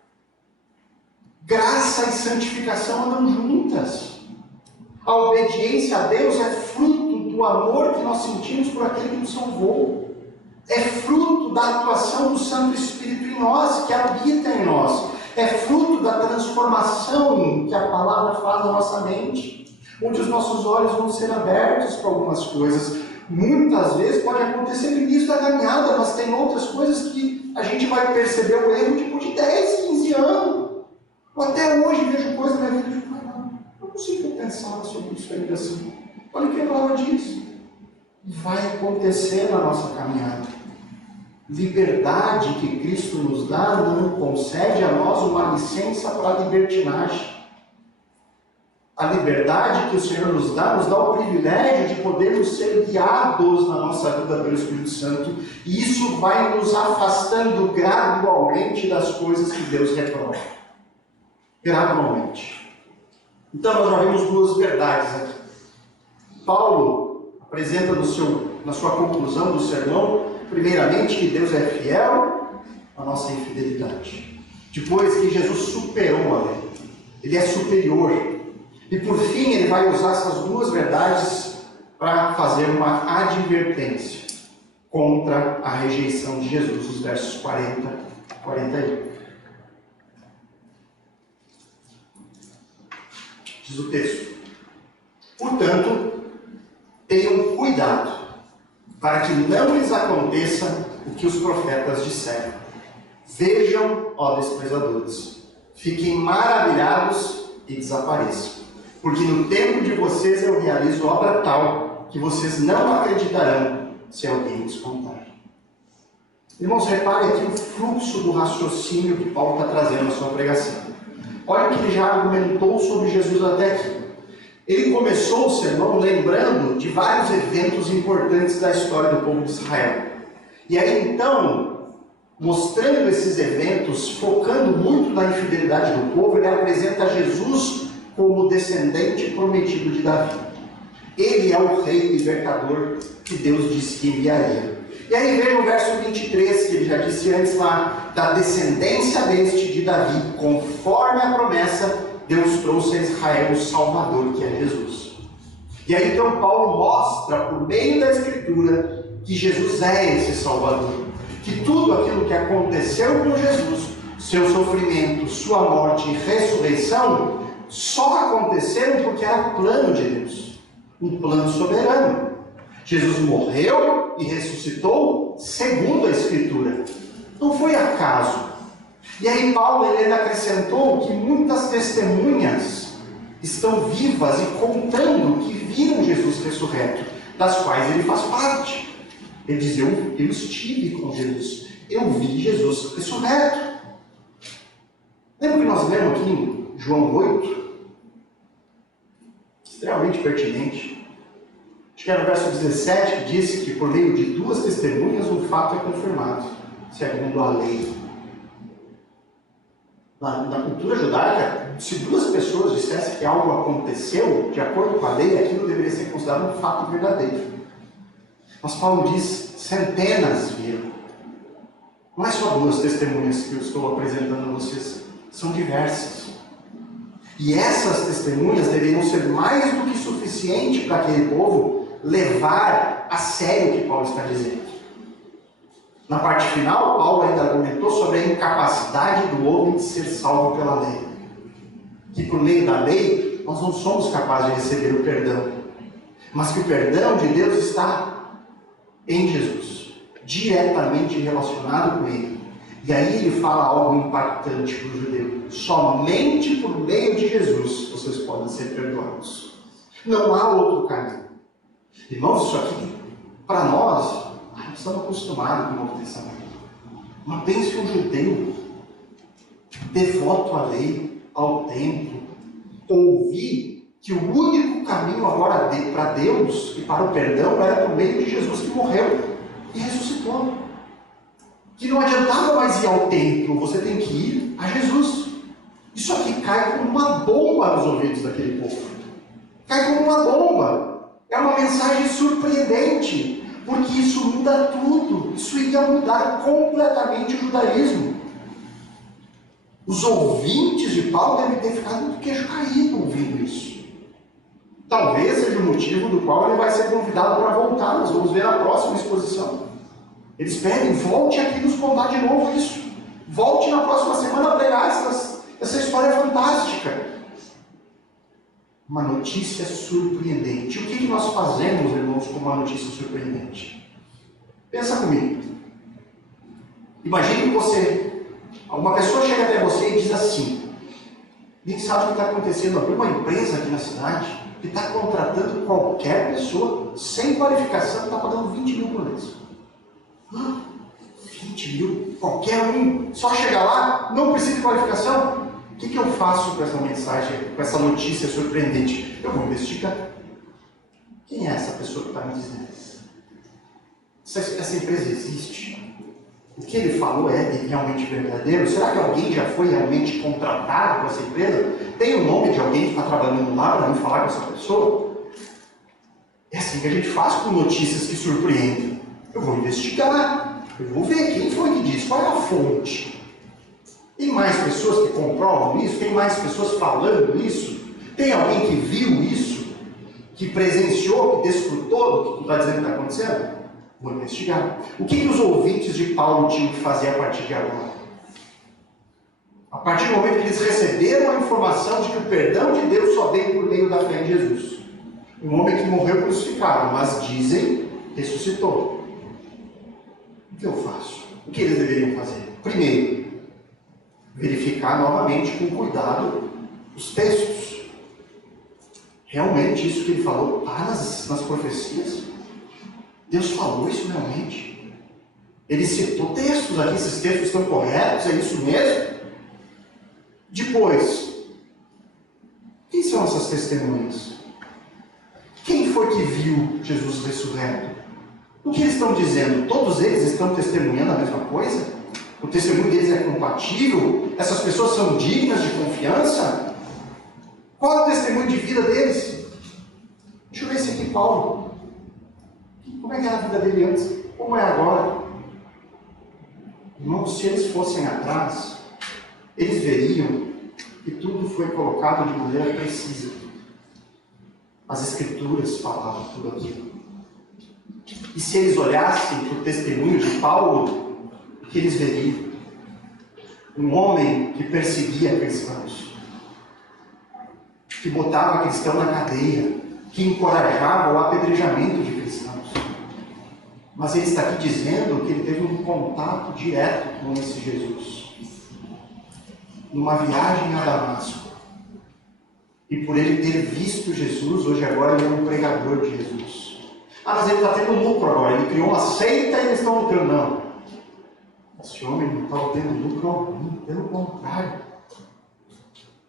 Graça e santificação andam juntas. A obediência a Deus é fruto do amor que nós sentimos por aquele que nos salvou. É fruto da atuação do Santo Espírito em nós, que habita em nós. É fruto da transformação que a palavra faz na nossa mente, onde os nossos olhos vão ser abertos para algumas coisas. Muitas vezes pode acontecer no início da caminhada, mas tem outras coisas que a gente vai perceber o erro tipo de 10, 15 anos. Eu até hoje vejo coisas na minha vida e digo, não consigo pensar sobre isso ainda assim. Olha o que a palavra diz. Vai acontecer na nossa caminhada. Liberdade que Cristo nos dá não concede a nós uma licença para a libertinagem. A liberdade que o Senhor nos dá o privilégio de podermos ser guiados na nossa vida pelo Espírito Santo, e isso vai nos afastando gradualmente das coisas que Deus reprova. Gradualmente. Então nós já vimos duas verdades aqui. Paulo apresenta na sua conclusão do sermão, primeiramente, que Deus é fiel à nossa infidelidade. Depois, que Jesus superou a lei. Ele é superior. E por fim, ele vai usar essas duas verdades para fazer uma advertência contra a rejeição de Jesus, os versos 40 e 41. Diz o texto: portanto, tenham cuidado, para que não lhes aconteça o que os profetas disseram. Vejam, ó desprezadores, fiquem maravilhados e desapareçam. Porque no tempo de vocês eu realizo obra tal, que vocês não acreditarão se alguém lhes contar. Irmãos, reparem aqui o fluxo do raciocínio que Paulo está trazendo na sua pregação. Olha o que ele já argumentou sobre Jesus até aqui. Ele começou o sermão lembrando de vários eventos importantes da história do povo de Israel. E aí então, mostrando esses eventos, focando muito na infidelidade do povo, ele apresenta Jesus como descendente prometido de Davi. Ele é o rei libertador que Deus disse que enviaria. E aí vem o verso 23, que ele já disse antes lá, da descendência deste de Davi, conforme a promessa, Deus trouxe a Israel o Salvador, que é Jesus. E aí então Paulo mostra, por meio da Escritura, que Jesus é esse Salvador. Que tudo aquilo que aconteceu com Jesus, seu sofrimento, sua morte e ressurreição, só aconteceram porque era o plano de Deus. Um plano soberano. Jesus morreu e ressuscitou segundo a Escritura. Não foi acaso. E aí Paulo ele ainda acrescentou que muitas testemunhas estão vivas e contando que viram Jesus ressurreto, das quais ele faz parte. Ele diz, eu estive com Jesus, eu vi Jesus ressurreto. Lembra que nós lemos aqui em João 8? Extremamente pertinente. Acho que era o verso 17 que disse que por meio de duas testemunhas um fato é confirmado, segundo a lei. Na cultura judaica, se duas pessoas dissessem que algo aconteceu, de acordo com a lei, aquilo deveria ser considerado um fato verdadeiro. Mas Paulo diz, centenas viram. Não é só duas testemunhas que eu estou apresentando a vocês, são diversas. E essas testemunhas deveriam ser mais do que suficiente para aquele povo levar a sério o que Paulo está dizendo. Na parte final, Paulo ainda argumentou sobre a incapacidade do homem de ser salvo pela lei. Que por meio da lei, nós não somos capazes de receber o perdão. Mas que o perdão de Deus está em Jesus, diretamente relacionado com Ele. E aí ele fala algo impactante para o judeu. Somente por meio de Jesus vocês podem ser perdoados. Não há outro caminho. Irmãos, isso aqui, para nós estamos acostumados com o Novo Testamento. Mas pense um judeu, devoto à lei, ao templo, ouvir que o único caminho agora para Deus e para o perdão era por meio de Jesus que morreu e ressuscitou. Que não adiantava mais ir ao templo, você tem que ir a Jesus. Isso aqui cai como uma bomba nos ouvidos daquele povo. Cai como uma bomba. É uma mensagem surpreendente, porque isso muda tudo. Isso iria mudar completamente o judaísmo. Os ouvintes de Paulo devem ter ficado de queixo caído ouvindo isso. Talvez seja o motivo do qual ele vai ser convidado para voltar. Nós vamos ver na próxima exposição. Eles pedem, volte aqui nos contar de novo isso. Volte na próxima semana a pregar essa história fantástica. Uma notícia surpreendente. O que nós fazemos, irmãos, com uma notícia surpreendente? Pensa comigo. Imagine que uma pessoa chega até você e diz assim: nem sabe o que está acontecendo. Abriu uma empresa aqui na cidade que está contratando qualquer pessoa sem qualificação, está pagando 20 mil por mês. 20 mil? Qualquer um? Só chegar lá? Não precisa de qualificação? O que eu faço com essa mensagem, com essa notícia surpreendente? Eu vou investigar. Quem é essa pessoa que está me dizendo isso? Essa empresa existe? O que ele falou é realmente verdadeiro? Será que alguém já foi realmente contratado com essa empresa? Tem o nome de alguém que está trabalhando lá para me falar com essa pessoa? É assim que a gente faz com notícias que surpreendem. Eu vou investigar, eu vou ver quem foi que disse, qual é a fonte. Tem mais pessoas que comprovam isso? Tem mais pessoas falando isso? Tem alguém que viu isso? Que presenciou, que desfrutou do que tu está dizendo que está acontecendo? Vou investigar. O que os ouvintes de Paulo tinham que fazer a partir de agora? A partir do momento que eles receberam a informação de que o perdão de Deus só vem por meio da fé em Jesus. Um homem que morreu crucificado, mas dizem, ressuscitou. O que eu faço? O que eles deveriam fazer? Primeiro, verificar novamente com cuidado os textos. Realmente isso que ele falou está nas profecias? Deus falou isso realmente? Ele citou textos aqui, esses textos estão corretos, é isso mesmo? Depois, quem são essas testemunhas? Quem foi que viu Jesus ressurreto? O que eles estão dizendo? Todos eles estão testemunhando a mesma coisa? O testemunho deles é compatível? Essas pessoas são dignas de confiança? Qual é o testemunho de vida deles? Deixa eu ver esse aqui, Paulo. Como é que era a vida dele antes? Como é agora? Irmãos, se eles fossem atrás, eles veriam que tudo foi colocado de maneira precisa. As Escrituras falavam tudo aquilo. E se eles olhassem para o testemunho de Paulo, o que eles veriam? Um homem que perseguia cristãos, que botava cristão na cadeia, que encorajava o apedrejamento de cristãos. Mas ele está aqui dizendo que ele teve um contato direto com esse Jesus. Numa viagem a Damasco. E por ele ter visto Jesus, hoje agora ele é um pregador de Jesus. Mas ele está tendo lucro agora, ele criou uma seita e eles estão lucrando. Não. Esse homem não está tendo lucro algum, pelo contrário.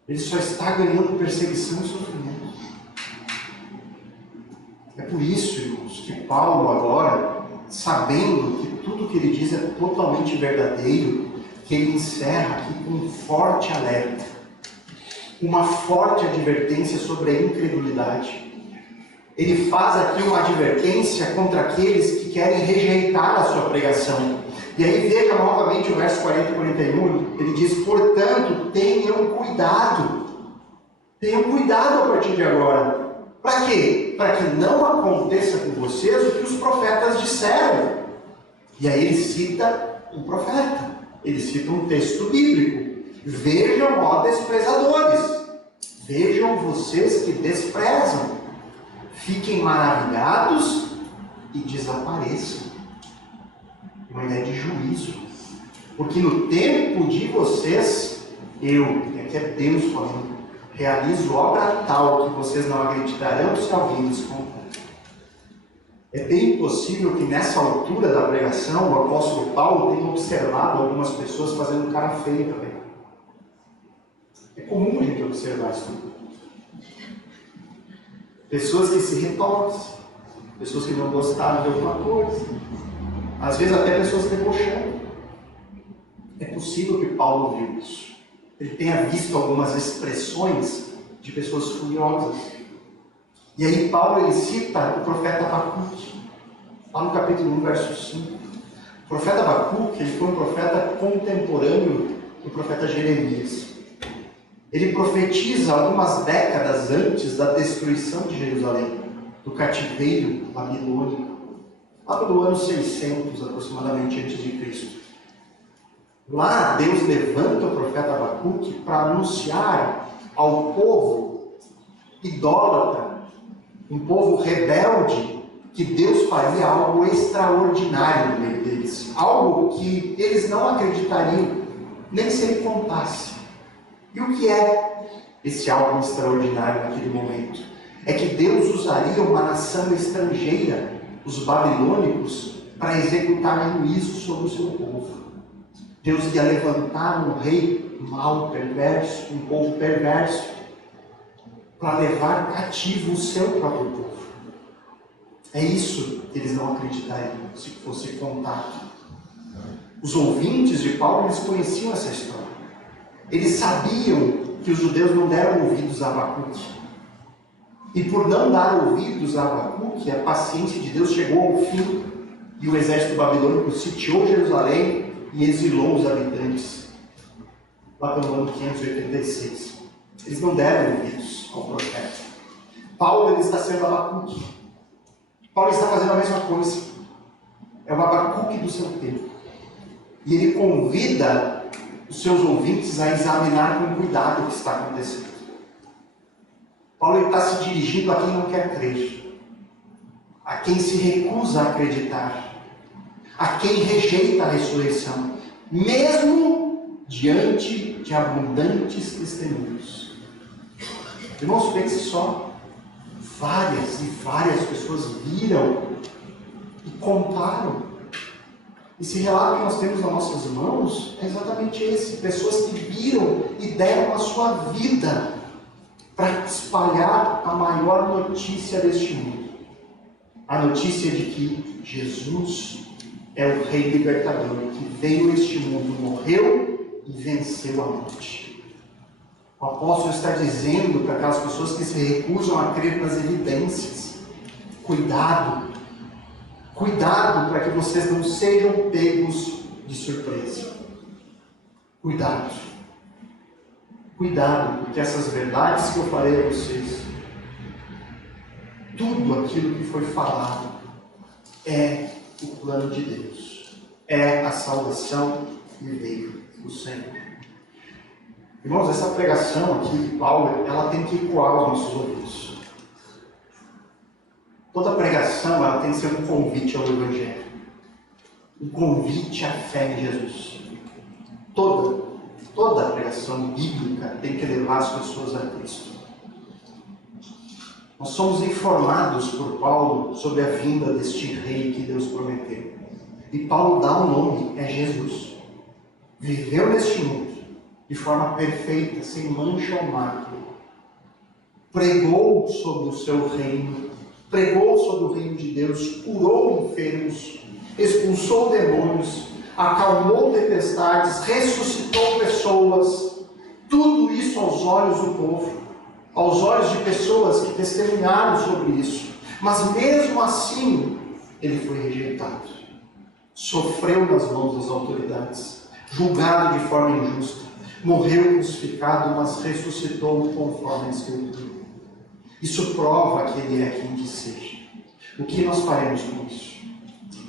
Ele só está ganhando perseguição e sofrimento. É por isso, irmãos, que Paulo agora, sabendo que tudo que ele diz é totalmente verdadeiro, que ele encerra aqui com um forte alerta, uma forte advertência sobre a incredulidade. Ele faz aqui uma advertência contra aqueles que querem rejeitar a sua pregação. E aí veja novamente o verso 40 e 41, ele diz: portanto, tenham cuidado. Tenham cuidado a partir de agora. Para quê? Para que não aconteça com vocês o que os profetas disseram. E aí ele cita um profeta. Ele cita um texto bíblico. Vejam, ó desprezadores. Vejam vocês que desprezam. Fiquem maravilhados e desapareçam. Uma ideia de juízo. Porque no tempo de vocês, e aqui é Deus falando, realizo obra tal que vocês não acreditarão se alguém lhes contar. É bem possível que nessa altura da pregação o apóstolo Paulo tenha observado algumas pessoas fazendo cara feia também. É comum a gente observar isso. Pessoas que se retorcem, pessoas que não gostaram de alguma coisa, às vezes até pessoas debochando. É possível que Paulo viu isso. Ele tenha visto algumas expressões de pessoas furiosas. E aí Paulo ele cita o profeta Abacuque, lá no capítulo 1, verso 5. O profeta Abacuque ele foi um profeta contemporâneo do profeta Jeremias. Ele profetiza algumas décadas antes da destruição de Jerusalém, do cativeiro babilônico, lá pelo ano 600 aproximadamente antes de Cristo. Lá Deus levanta o profeta Abacuque para anunciar ao povo idólatra, um povo rebelde, que Deus faria algo extraordinário no meio deles, algo que eles não acreditariam, nem se ele contasse. E o que é esse algo extraordinário naquele momento? É que Deus usaria uma nação estrangeira, os babilônicos, para executar juízo sobre o seu povo. Deus ia levantar um rei mau, perverso, um povo perverso, para levar cativo o seu próprio povo. É isso que eles não acreditariam se fosse contado. Os ouvintes de Paulo, eles conheciam essa história. Eles sabiam que os judeus não deram ouvidos a Abacuque. E por não dar ouvidos a Abacuque, a paciência de Deus chegou ao fim e o exército babilônico sitiou Jerusalém e exilou os habitantes, lá pelo ano 586. Eles não deram ouvidos ao profeta. Paulo ele está sendo Abacuque. Paulo está fazendo a mesma coisa. É o Abacuque do seu tempo. E ele convida os seus ouvintes a examinar com cuidado o que está acontecendo. Paulo está se dirigindo a quem não quer crer, a quem se recusa a acreditar, a quem rejeita a ressurreição, mesmo diante de abundantes testemunhos. Irmãos, pense só, várias e várias pessoas viram e contaram. Esse relato que nós temos nas nossas mãos é exatamente esse. Pessoas que viram e deram a sua vida para espalhar a maior notícia deste mundo. A notícia de que Jesus é o Rei Libertador, que veio a este mundo, morreu e venceu a morte. O apóstolo está dizendo para aquelas pessoas que se recusam a crer nas evidências: cuidado, cuidado para que vocês não sejam pegos de surpresa. Cuidado, cuidado, porque essas verdades que eu falei a vocês, tudo aquilo que foi falado é o plano de Deus, é a salvação que veio do Senhor. Irmãos, essa pregação aqui de Paulo, ela tem que ecoar aos nossos ouvidos. Toda pregação, ela tem que ser um convite ao Evangelho, um convite à fé em Jesus. Toda pregação bíblica tem que levar as pessoas a Cristo. Nós somos informados por Paulo sobre a vinda deste rei que Deus prometeu. E Paulo dá um nome, é Jesus. Viveu neste mundo de forma perfeita, sem mancha ou mácula. Pregou sobre o seu reino, pregou sobre o reino de Deus, curou enfermos, expulsou demônios, acalmou tempestades, ressuscitou pessoas. Tudo isso aos olhos do povo, aos olhos de pessoas que testemunharam sobre isso. Mas mesmo assim, ele foi rejeitado. Sofreu nas mãos das autoridades, julgado de forma injusta. Morreu crucificado, mas ressuscitou conforme a Escritura. Isso prova que ele é quem diz seja. O que nós faremos com isso?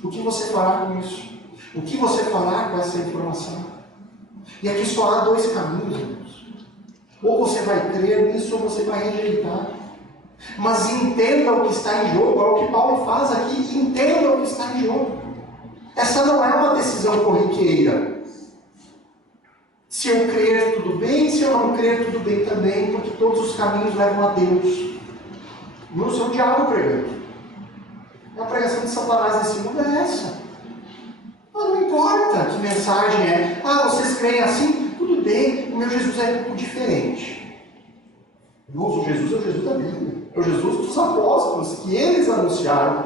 O que você fará com isso? O que você fará com essa informação? E aqui só há dois caminhos, irmãos. Ou você vai crer nisso, ou você vai rejeitar. Mas entenda o que está em jogo, é o que Paulo faz aqui. Entenda o que está em jogo. Essa não é uma decisão corriqueira. Se eu crer, tudo bem. Se eu não crer, tudo bem também, porque todos os caminhos levam a Deus. Não sou o diabo pregando. A pregação de Satanás nesse mundo é essa. Mas não importa que mensagem é. Vocês creem assim? Tudo bem, o meu Jesus é um pouco diferente. Irmãos, o Jesus é o Jesus da Bíblia. É o Jesus dos apóstolos, que eles anunciaram.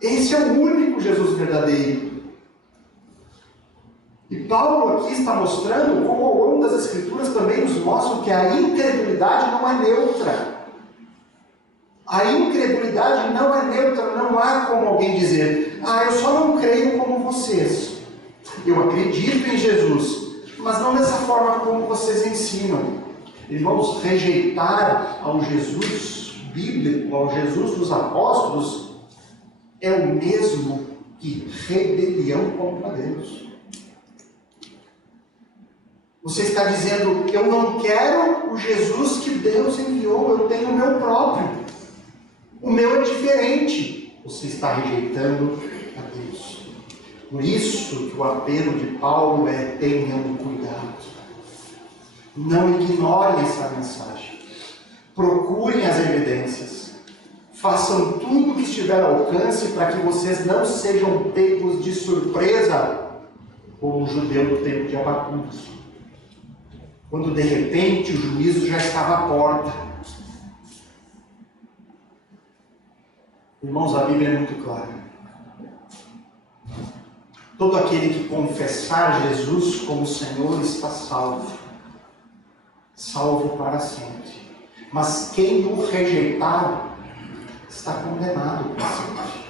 Esse é o único Jesus verdadeiro. E Paulo aqui está mostrando como ao longo das Escrituras também nos mostram que a incredulidade não é neutra. A incredulidade não é neutra, não há como alguém dizer, eu só não creio como vocês. Eu acredito em Jesus, mas não dessa forma como vocês ensinam. Irmãos, rejeitar ao Jesus bíblico, ao Jesus dos apóstolos, é o mesmo que rebelião contra Deus. Você está dizendo, eu não quero o Jesus que Deus enviou, eu tenho o meu próprio. O meu é diferente. Você está rejeitando a Deus. Por isso que o apelo de Paulo é: tenham cuidado. Não ignorem essa mensagem. Procurem as evidências. Façam tudo o que estiver ao alcance para que vocês não sejam pegos de surpresa como o judeu do tempo de Abacuque, quando de repente o juízo já estava à porta. Irmãos, a Bíblia é muito clara. Todo aquele que confessar Jesus como Senhor está salvo. Salvo para sempre. Mas quem o rejeitar está condenado para sempre.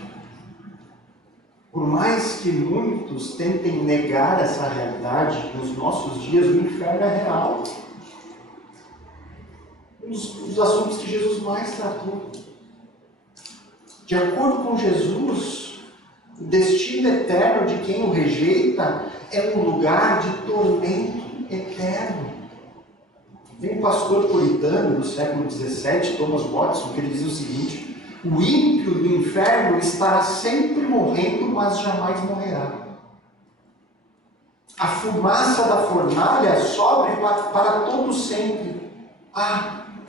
Por mais que muitos tentem negar essa realidade, nos nossos dias o inferno é real. Um dos assuntos que Jesus mais tratou. De acordo com Jesus, o destino eterno de quem o rejeita é um lugar de tormento eterno. Tem um pastor puritano do século XVII, Thomas Watson, que ele diz o seguinte: o ímpio do inferno estará sempre morrendo, mas jamais morrerá. A fumaça da fornalha sobe para todo sempre.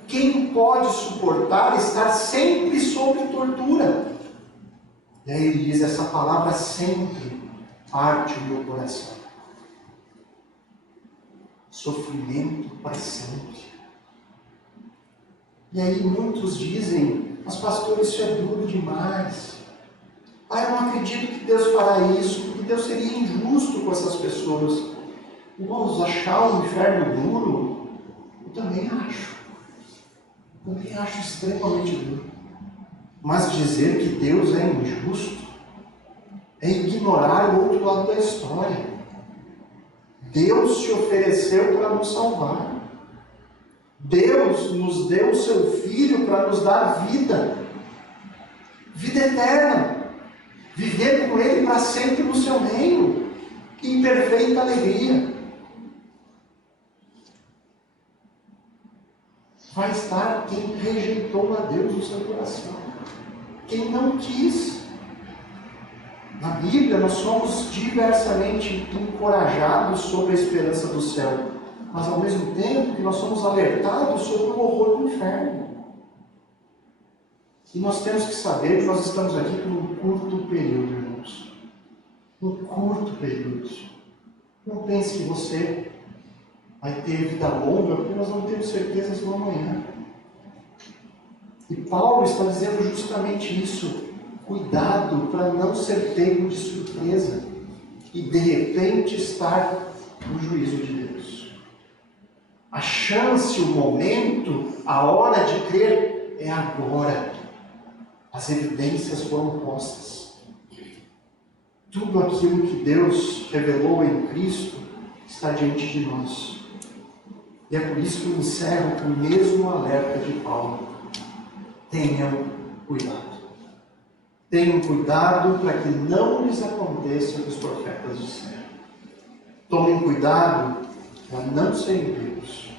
Quem pode suportar estar sempre sob tortura? E aí ele diz, essa palavra sempre parte do meu coração. Sofrimento para sempre. E aí muitos dizem, mas pastor, isso é duro demais. Eu não acredito que Deus fará isso, porque Deus seria injusto com essas pessoas. Irmãos, achar o inferno duro, eu também acho. Também acho extremamente duro. Mas dizer que Deus é injusto é ignorar o outro lado da história. Deus se ofereceu para nos salvar. Deus nos deu o seu Filho para nos dar vida. Vida eterna. Viver com Ele para sempre no seu reino. Em perfeita alegria. Vai estar quem rejeitou a Deus no seu coração. Quem não quis. Na Bíblia nós somos diversamente encorajados sobre a esperança do céu, mas ao mesmo tempo que nós somos alertados sobre o horror do inferno. E nós temos que saber que nós estamos aqui por um curto período, irmãos. Um curto período. Não pense que você vai ter vida longa, porque nós não temos certezas do amanhã. E Paulo está dizendo justamente isso. Cuidado para não ser pego de surpresa e de repente estar no juízo de Deus. A chance, o momento, a hora de crer é agora. As evidências foram postas. Tudo aquilo que Deus revelou em Cristo está diante de nós. E é por isso que eu encerro com o mesmo alerta de Paulo. Tenham cuidado. Tenham cuidado para que não lhes aconteça o que os profetas disseram. Tomem cuidado para não serem pegos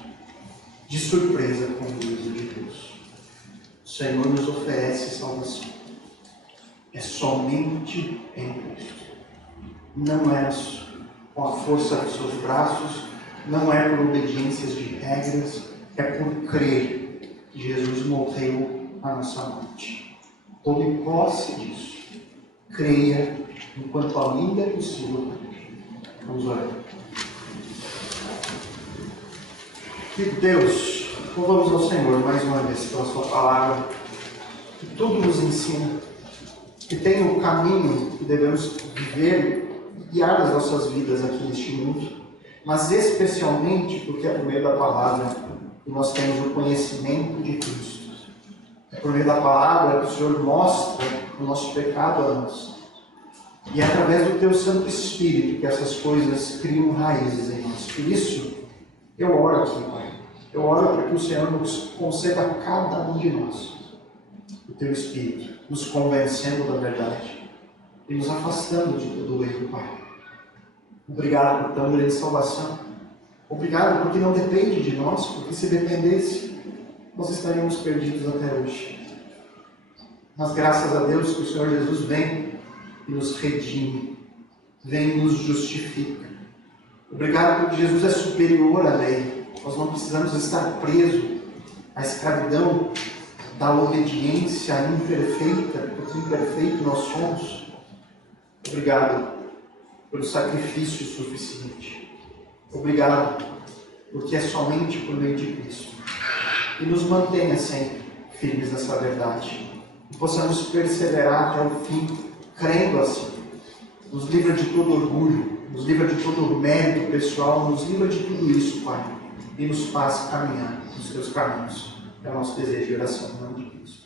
de surpresa com o juízo de Deus. O Senhor nos oferece salvação. É somente em Cristo. Não é com a força dos seus braços, não é por obediências de regras, é por crer que Jesus morreu na nossa morte. Tome posse disso. Creia enquanto ainda é possível. Vamos orar. Querido Deus, louvamos ao Senhor mais uma vez pela sua palavra, que tudo nos ensina, que tem o caminho que devemos viver e guiar as nossas vidas aqui neste mundo, mas especialmente porque é por meio da palavra que nós temos o conhecimento de Cristo. É por meio da palavra que o Senhor mostra o nosso pecado a nós. E é através do Teu Santo Espírito que essas coisas criam raízes em nós. Por isso, eu oro aqui, Pai. Eu oro para que o Senhor nos conceda a cada um de nós o Teu Espírito, nos convencendo da verdade e nos afastando de todo o erro, Pai. Obrigado por tão grande salvação. Obrigado porque não depende de nós, porque se dependesse, nós estaríamos perdidos até hoje. Mas graças a Deus que o Senhor Jesus vem e nos redime, vem e nos justifica. Obrigado porque Jesus é superior à lei. Nós não precisamos estar presos à escravidão da obediência imperfeita, porque imperfeito nós somos. Obrigado pelo sacrifício suficiente. Obrigado porque é somente por meio de Cristo. E nos mantenha sempre firmes nessa verdade. E possamos perseverar até o fim, crendo assim. Nos livra de todo orgulho, nos livra de todo mérito pessoal, nos livra de tudo isso, Pai. E nos faz caminhar nos Teus caminhos. É o nosso desejo de oração, em nome de Cristo.